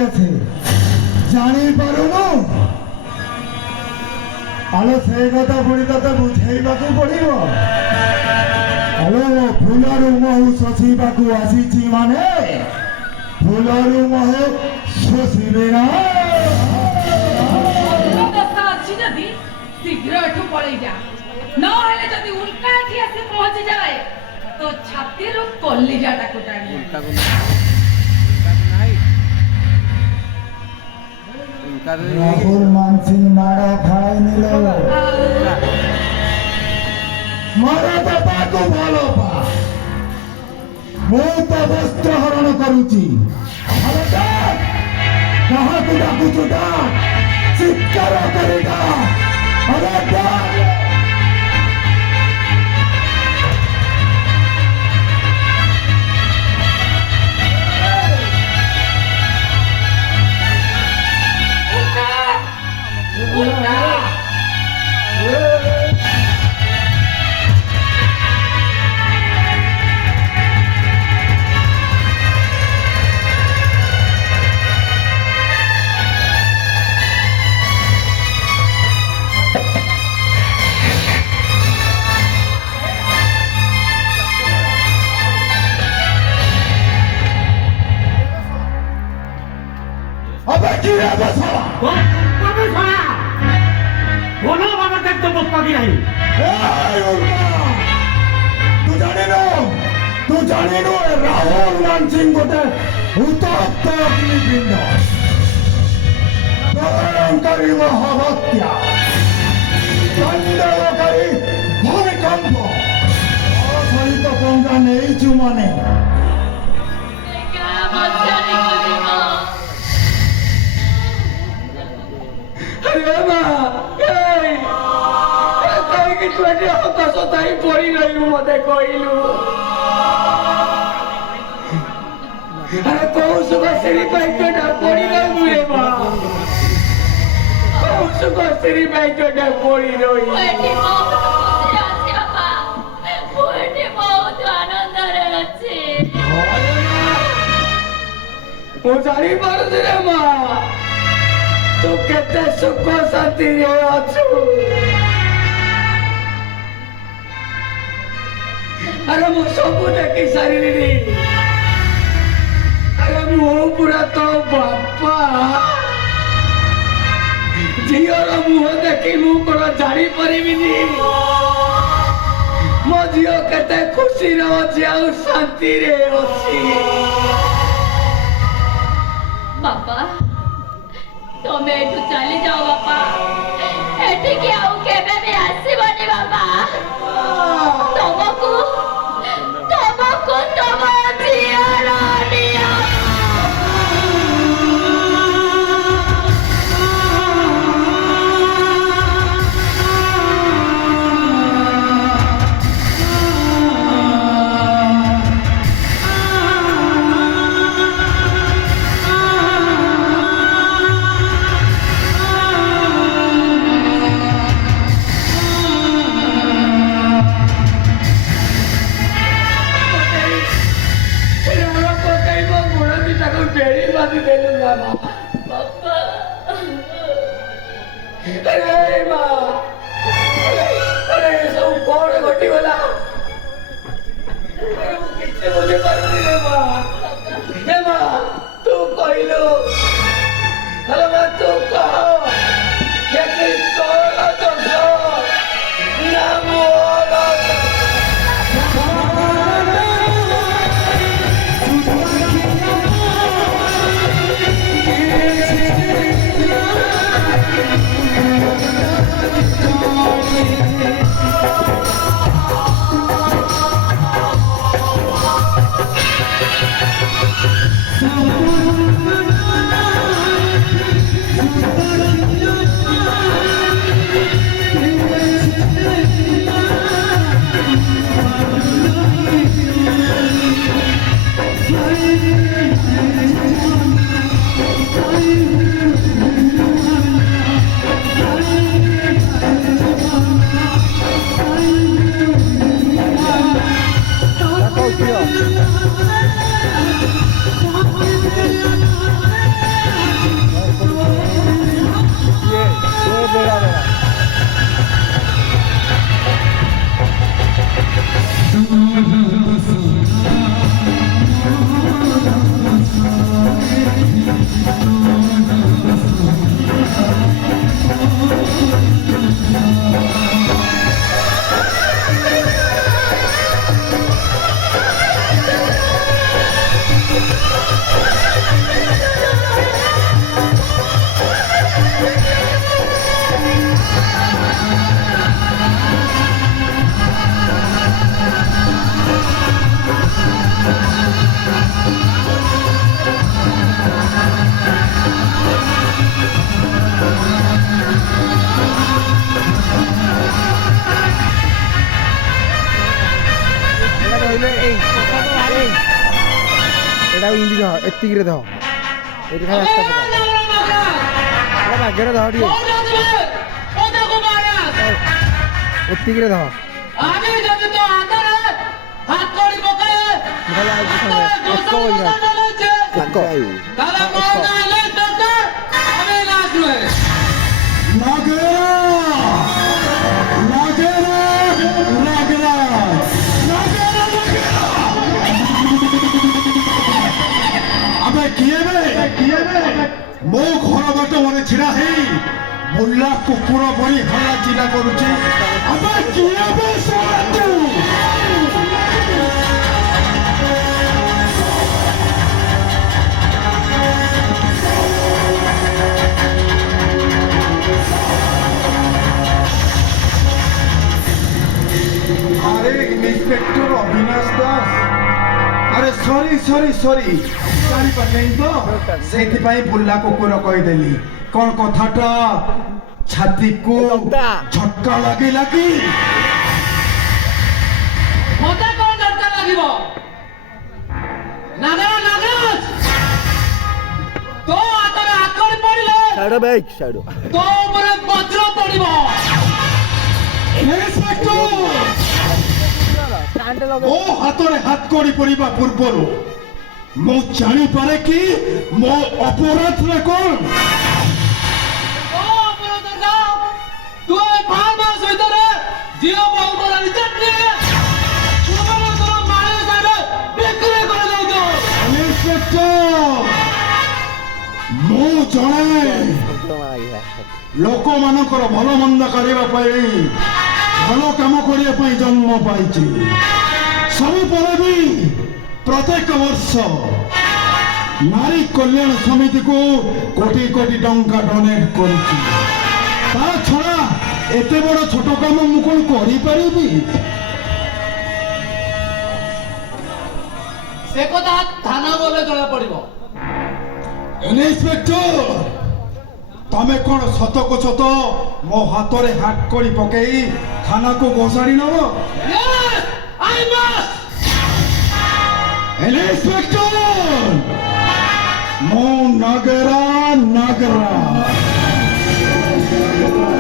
আছে জানি পারুনু আলো সেই কথা পুଣି ତତେ ବୁଝେଇବାକୁ ପଡିବ ଆଲୋ ଫୁଲରୁ ମହୁ ଶୋଷିବାକୁ ଆସିଛି ମାନେ ଫୁଲରୁ ମହୁ ଶୋଷିବେ ନା ଅବସ୍ଥା ଅଛି ଯଦି ଶୀଘ୍ର ଏଠୁ ପଳେଇ ଯା ନହେଲେ ଯଦି ଉଲ୍କା ଏଠି ଆସି ପହଞ୍ଚି ଯାଏ ତ ଛାତିରୁ କଲିଜାଟାକୁ ଟାଣି ରାହୁଲ ମାନସିଂ ମାଡ଼ ଖାଇନି ଲୋ ମୋର ବାପାକୁ ଭଲ ପା ମୁଁ ତ ବସ୍ତ୍ର ହରଣ କରୁଛି କାହାକୁ ଡାକୁଛୁ ଡାକ ଚିତ୍କାର କରି ଡାକ ଆରେ ଡାକ अबे गिरे बसावा कबे साला बोलो बाबा तक तो पुष्पा की नहीं तू जाने नो राहुल मानसिंह गोटे उतप्त अग्निपिंड प्रलयंकारी महाहत्या दंडकारी भूमिकंप सहित पंगा नहीं माने अरे माँ कि तू एटी हताश थाई पड़ी रही मते कहलु अरे कौन सुख श्री बैठटा पड़ी रही रे माँ कौन सुख श्री बैठटा पड़ी रही ମୁଁ ଜାଣିପାରୁଛି ରେ ମା ତୁ କେତେ ସୁଖ ଶାନ୍ତିରେ ଅଛୁ ଆରେ ମୁଁ ସବୁ ଦେଖି ସାରିଲିଣି ଆରେ ମୁଁ ପୁରା ତୋ ବାପା ଝିଅର ମୁହଁ ଦେଖି ମୁଁ କଣ ଜାଣିପାରିବିନି ମୋ ଝିଅ କେତେ ଖୁସିରେ ଅଛି ଆଉ ଶାନ୍ତିରେ ଅଛି बापा तमे एठू चली जाओ बापा एठी की आउ केबे भी आसीबनी बापा तमको तम जियारा निया ରହିଲେ ଏଇ ଏଇଟା ଇନ୍ତି ଦହ ଏତିକିରେ ଦହ ଏଇଠି ଖାଲି ରାସ୍ତା ପକା ଏଇଟା ବାଗେରେ ଦହ ଟିକେ ଏତିକିରେ ଦହ ମୋ ଘର ବାଟ ମନେ ଛିଡ଼ା ହେଇ ମୁଲା କୁକୁର ଭଳି ହଲା ଚିଲା କରୁଛି ଆମେ କିଏ ବେ ଶୁଣନ୍ତୁ আরে ইন্সপেক্টর অবিনাশ দাস আরে সরি সরি সরি জানি পারেন তো সেইপাই বুল্লা কুকুর কইদেলি কোন কথাটা ছাতিকু ঝটকা লাগিলা কি মতে কোন ঝটকা লাগিব তো হাতরে হাত করে পড়িলে সাইড ব্যাগ সাইড তো উপরে বজ্র পড়িব ମୋ ହାତରେ ହାତ କରି ପଡ଼ିବା ପୂର୍ବରୁ ମୁଁ ଜାଣିପାରେ କି ମୋ ଅପରାଧରେ କ'ଣ ତୁ ଏ ଫାର୍ମ ହାଉସ ଭିତରେ ଝିଅ ବୋହୂଙ୍କର ଇଜ୍ଜତ ନିଏ ତୋର ମାଳ ସାରେ ବିକ୍ରି କରିଦେଉଛୁ ଇନ୍ସପେକ୍ଟର ମୁଁ ଜଣେ ଲୋକମାନଙ୍କର ଭଲ ମନ୍ଦ କରିବା ପାଇଁ ଭଲ କାମ କରିବା ପାଇଁ ଜନ୍ମ ପାଇଛି ସବୁ ପରେ ବି ପ୍ରତ୍ୟେକ ବର୍ଷ ନାରୀ କଲ୍ୟାଣ ସମିତିକୁ କୋଟି କୋଟି ଟଙ୍କା ଡୋନେଟ୍ କରୁଛି ତା ଛଡ଼ା ଏତେ ବଡ଼ ଛୋଟ କାମ ମୁଁ କ'ଣ କରିପାରିବି ସେ କଥା ଥାନା ଗଲେ ଜଣା ପଡିବ ଇନ୍ସପେକ୍ଟର ତମେ କ'ଣ ସତକୁ ସତ ମୋ ହାତରେ ହାତ କରି ପକେଇ ଥାନାକୁ ଘୋଷାଡ଼ି ନେବ ଇନ୍ସପେକ୍ଟର ମୁଁ ନାଗରା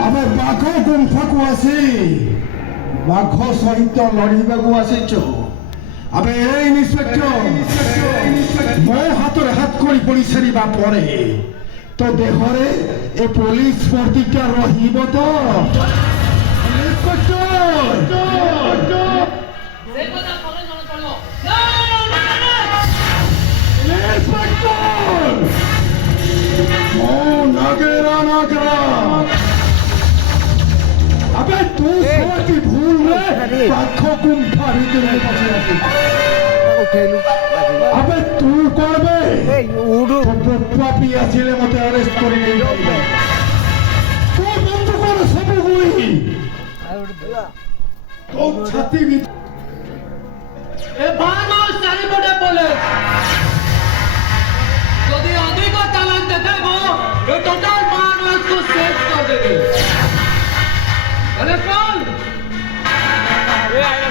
ଆମେ ବାଘ ଗୁମ୍ଫାକୁ ଆସି ବାଘ ସହିତ ଲଢ଼ିବାକୁ ଆସିଛୁ ଆମେ ଇନ୍ସପେକ୍ଟର ମୋ ହାତରେ ହାତ କରି ପଡ଼ି ସାରିବା ପରେ तो देहरे ए पुलिस प्रतिज्ञा रहिब तो अबे तू की भूल रे पाखो गुम्फा भीतर अबे तू कौन बे पापी आसिले मते अरेस्ट करि नहीं तो बंद कर सब हुई तो छाती भी ए फार्म हाउस चारिपटे पुलिस যদি অধিক চালান দেখাবো এ টোটাল ফার্ম হাউস को सेफ कर देंगे अरे कौन ए आया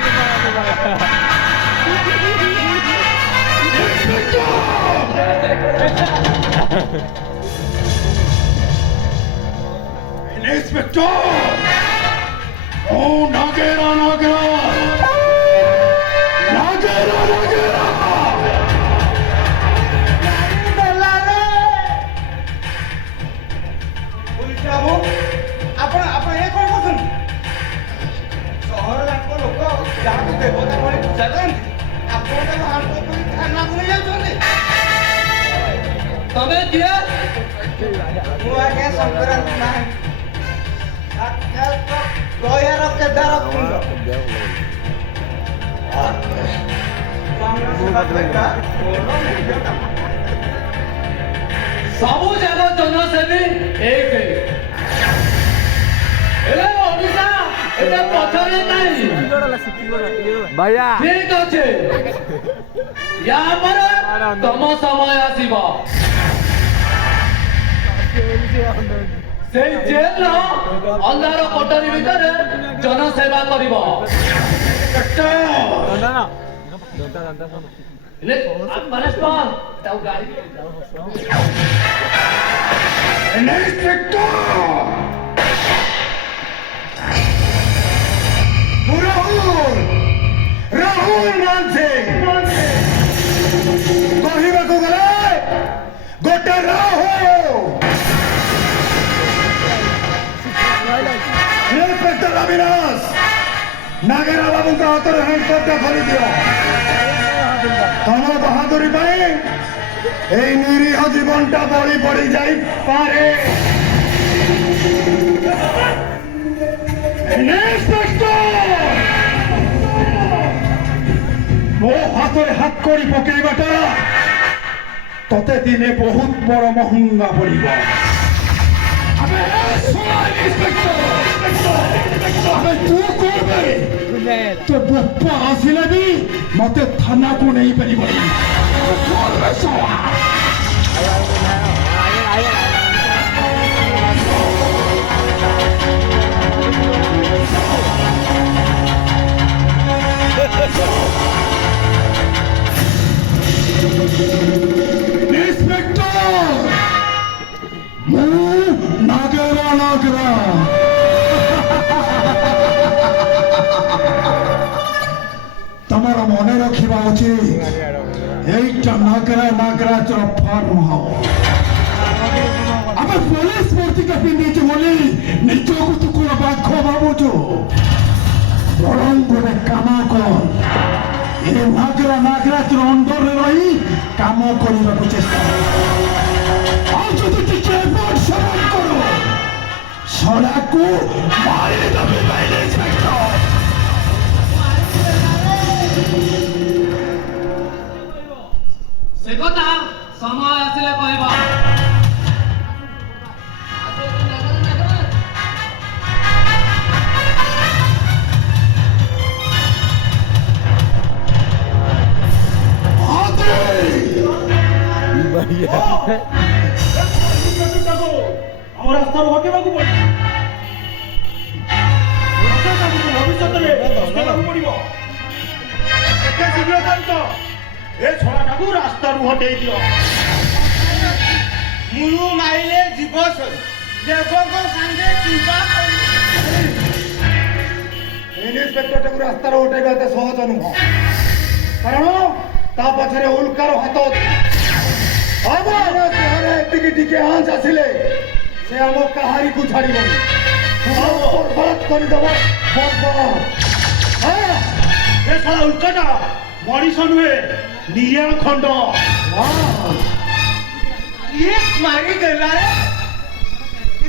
इंस्पेक्टर ओ नागेरा नागेरा नागेरा नागेरा पुलिस बाबू आपण आपण हे कोण बोलतन शहर जाको लोक जाको देवता भଳି पूजाकरନ୍ତି आपण ତାକୁ ହାତ କରି ଥାନାକୁ ନେଇ ଯାଉଛନ୍ତି तबे किए ମୁଁ ଆଜ୍ଞା ଶଙ୍କରାନ ନାହିଁ ଦୟାର କେଦାର କୁଣ୍ଡ सबु जगह जनसेवी एक एले ओडिसा एटा पछरे नाही भैया ठीक আছে या पर तम समय आसीबो সেই জেল अंधार कोठरी भितर जनसेवा करिबो ना ରାହୁଲ କହିବାକୁ ଗଲେ ଗୋଟେ ଇନ୍ସପେକ୍ଟର ଅବିନାଶ ନାଗେରା ବାବୁଙ୍କ ହାତରେ ହ୍ୟାଣ୍ଡକପ୍ଟା ଖୋଲି ଦିଅ। ତମ ବାହାଦୁରୀ ପାଇଁ এই নিরীহ জীবনটা বলি পড়ি যাইপারে। ମୋ ହାତରେ ହାତ କରି ପକେଇବାଟା ତତେ ଦିନେ ବହୁତ ବଡ ମହଙ୍ଗା ପଡିବ। ଆବେ ତୁ କରବେ ତୋ ବାପା ଆସିଲେ ବି ମତେ ଥାନାକୁ ନେଇପାରିବନି। ନାଗରା ତମର ମନେ ରଖିବା ଉଚିତ এইটা নাগরাজর ফার্ম হাউস। আমি পুলিশ ভর্তিকে পিঁধিছি বলি নিজକୁ ତୁ କୋଣ ବାଘ ଭାବୁଛୁ? ବରଂ ଗୋଟେ କାମ କର, ଏ ନାଗରାଜର ଅଣ୍ଡରରେ ରହି କାମ କରିବାକୁ ଚେଷ୍ଟା କର। ଆଉ ଯଦି ଟିକେ ଏପଟ ସେପଟ କର ଶଳାକୁ ମାରିଦେବି ଇନ୍ସପେକ୍ଟର। ସେ କଥା ସମୟ ଆସିଲେ କହିବା। ଆମ ରାସ୍ତାରୁ ହଟେଇବାକୁ ପଡିବ। ଭବିଷ୍ୟତରେ ହଟେଇବାକୁ ପଡିବ। ଏତେ ଶୀଘ୍ର ଜାଣିଛ ଏ ଛଡ଼ାଟାକୁ ରାସ୍ତାରୁ ହଟେଇ ଦିଅ। ମୁଳୁ ମାଇଲେ ଯିବ ସରି ଦେବଙ୍କ ସାଙ୍ଗେ କିମ୍ବା ଇନ୍ସପେକ୍ଟରଟାକୁ ରାସ୍ତାରୁ ହଟେଇବା ଏତେ ସହଜ ନୁହଁ, କାରଣ ତା ପଛରେ ଉଲ୍କାର ହାତ ଅଛି। ଦେହରେ ଏତିକି ଟିକେ ଆଞ୍ଚ ଆସିଲେ ସେ ଆମ କାହାରିକୁ ଛାଡ଼ିବନି, ବର୍ବାଦ କରିଦେବ। ଏ ଶଳା ଉଲ୍କାଟା ମଣିଷ ନୁହେଁ, ନିଆଁ ଖଣ୍ଡ। ଇଏ ମାରିଦେଲା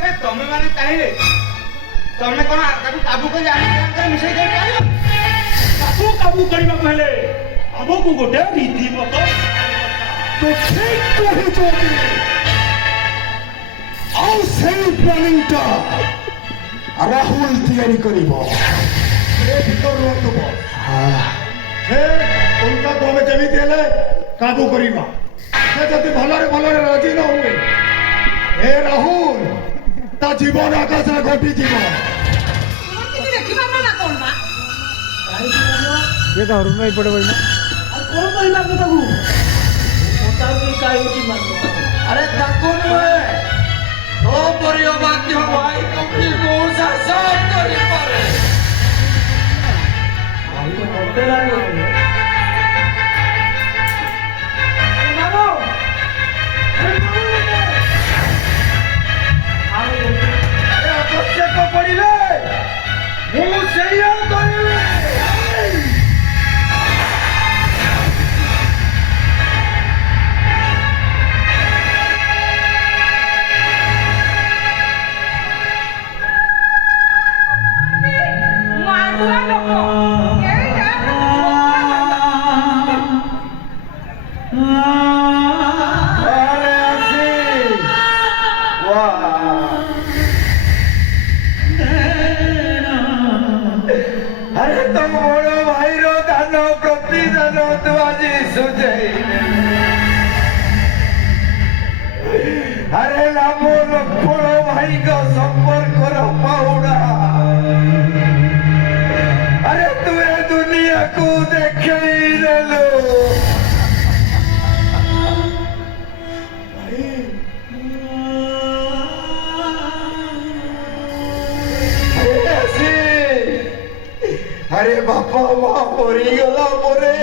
ରେ ତମେ ମାନେ ଚାହିଁଲେ ତମେ କଣ ତାକୁ କାବୁ କରି ମିଶେଇ ଦେଇପାରିବ? ତାକୁ କାବୁ କରିବାକୁ ହେଲେ ଆମକୁ ଗୋଟେ ରୀତିମତ ଆଉ ସେଇ ପ୍ଲାନିଂଟା ରାହୁଲ ତିଆରି କରିବ। ଉଲ୍କାକୁ ଆମେ ଯେମିତି ହେଲେ କାବୁ କରିବା। ସେ ଯଦି ଭଲରେ ଭଲରେ ରାଜି ନ ହୁଏ ଏ ରାହୁଲ ତା ଜୀବନ ଆକାଶରେ ଘଟିଯିବ। ଆରେ ତାକୁ ନୁହେଁ, ତୋ ପରି ଅବାଧ୍ୟ ଭାଇକୁ କି ମୁଁ ଶାସନ କରିପାରେ। ଆବଶ୍ୟକ ପଡ଼ିଲେ ମୁଁ ସେଇଆ କରିବି। আরে তো বড় ভাইর দান প্রতিদান তো আজি সুঝাই। আরে নাম লক্ষ্মণ ভাইক সম্পর্কর পাউড়া। আরে তু এ দুনিয়া को देखई देलो अरे बापा माँ मरी गला मोरे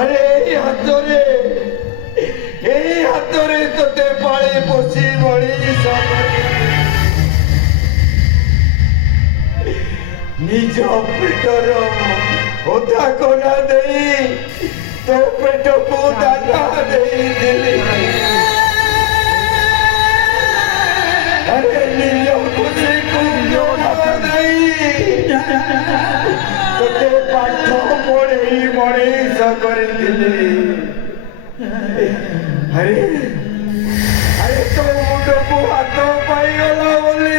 अरे এই হাতরে তোতে পাড়ে বসি বড়ি নিজ পেটর ওটা কোনা দেই তো পেটକୁ দানা দেই দিলি আরে নিজ খুশিକୁ জোনা দেই তোতে পাঠ পড়েই মଣିଷ କରିଥିଲି अरे अरे तो मुंडो को हाथ पाईगला बोली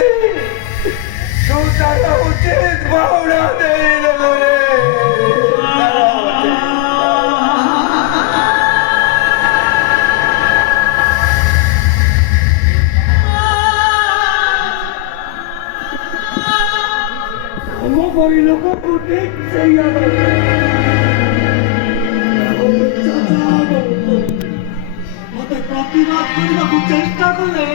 तू तारा उचित भावना दे देलो रे हम कोई लोग को देख सही मते प्रतिवाद करबाकू चेष्टा कले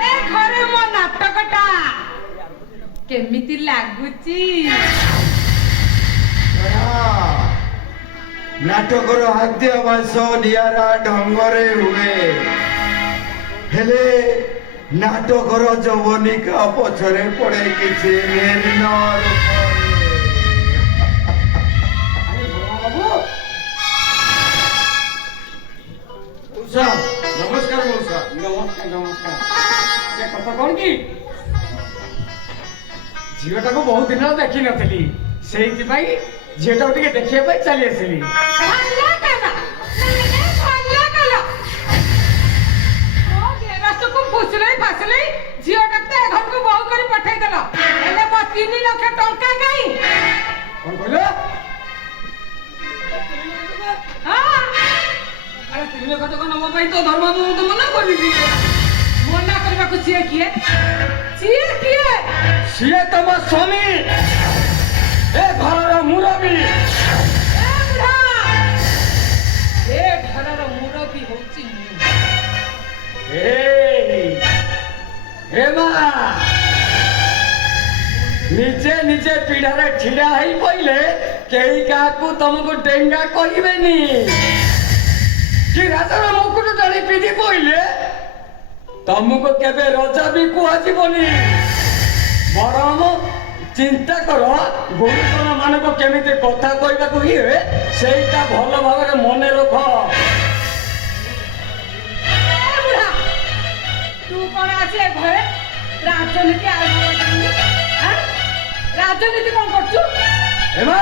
ए घरे मो नाटकटा केमिति लागुची नाटकर हाद्य मास नियारा ढंगरे हुए हेले नाटकर जवनिका पछरे पड़े किसी नमस्कार मौसा नमस्कार नमस्कार से कथा कौन की झीटा को बहुत दिन देखी नी से झीटा को देखा चली आसली झीटा घर को बहु कर पठेदेल 3 लाख टंका कहीं कौन कहले अरे 3 लाख टका नम तो धर्म तो मना कर मना करबा को सी किए सी तुम स्वामी ए घर मुरबी ए घरर मुरबी होची हे माँ निजे निजे पीढ़ारे छिड़ा ही पहिले कई काकू तुमको डेंगा कहबेनी कि राजार मुकुट टाणी पिधि पहिले तुमको केबे रजा भी कहबनी बरम चिंता कर गुरुजन मान को केमिति कथा कहबा को हिए सेटा भल भाव मन रख तू कौन आछे घरे राजनीति राजनीति कौन करछु हेमा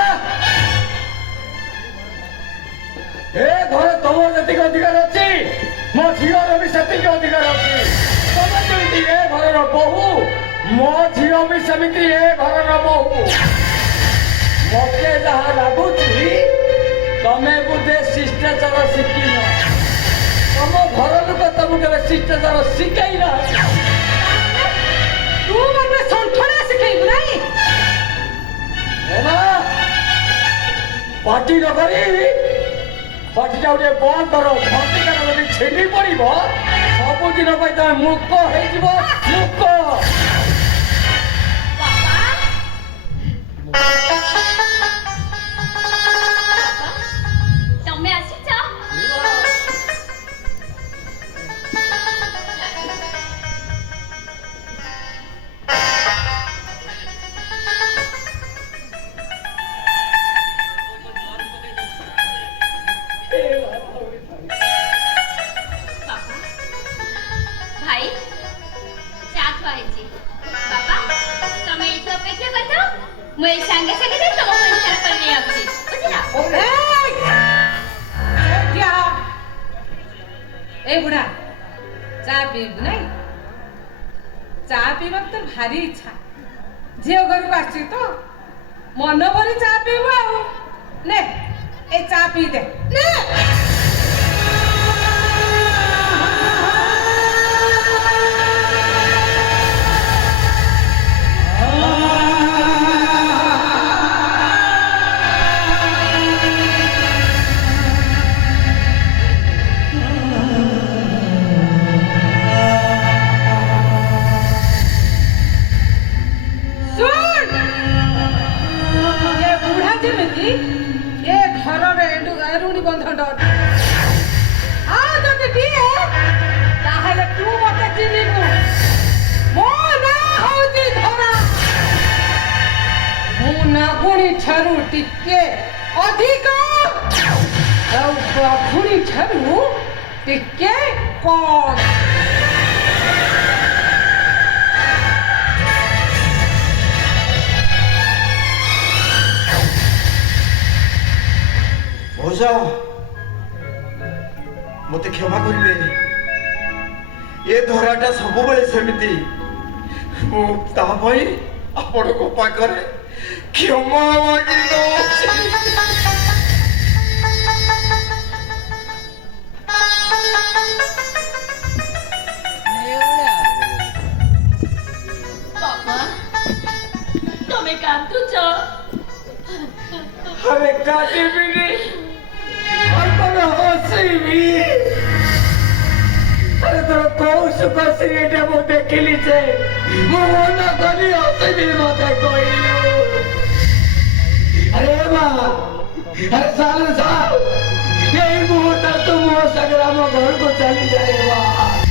ए घरे तुम जतिक अधिकार अच्छी मो झीर भी सेतिक अधिकार अच्छी तुम जमी ए घर बहु मो झील भी सेमती ए घर बहु मते जहाँ लगुच तमें बोधे शिष्टाचार शिखिन तुम घर लोक तुमको शिष्टाचार शिखई ना तू मते संठना शिखैबु नहीं पार्टी नकरी पार्टीटा गोटे बंद कर घंटिका जब छेली पड़ो सबुदिन तुम मुक्त हो मुक्त तमे आसीच भाई चाथ वाइजी बाबा तमे इतो अपेक्षा करतो मु ए संगे संगे दे तुम संसार करने आछि बुझला ए बुढ़ा चा पीबू नहीं चा पीवा तो भारी इच्छा झील घर को आसी तो मन भरी चा पीबू आउ ने ए चा पी दे ने ये घर एरुणी बंधन आदि दिए ताहले तू मते चिनिबू मो ना होजी धरा मु ना गुणी छरु टिके अधिक औ गुणी छरु टिके कौन भौजा मते क्षमा करिवे ए धराटा सब बेले सेमिति मु ता पई आपण को पाखरे क्षमा मागिलो बाबा तुम्हें कांदुच अरे काटे भी नहीं और पर हंसी अरे तो कौन सुख सिगरेट मु देखिली छे मु मन कली हंसी भी मते कोइलो अरे मां अरे साल यही मुहूर्त तुम हो सगरा मो घर को चली जाएगा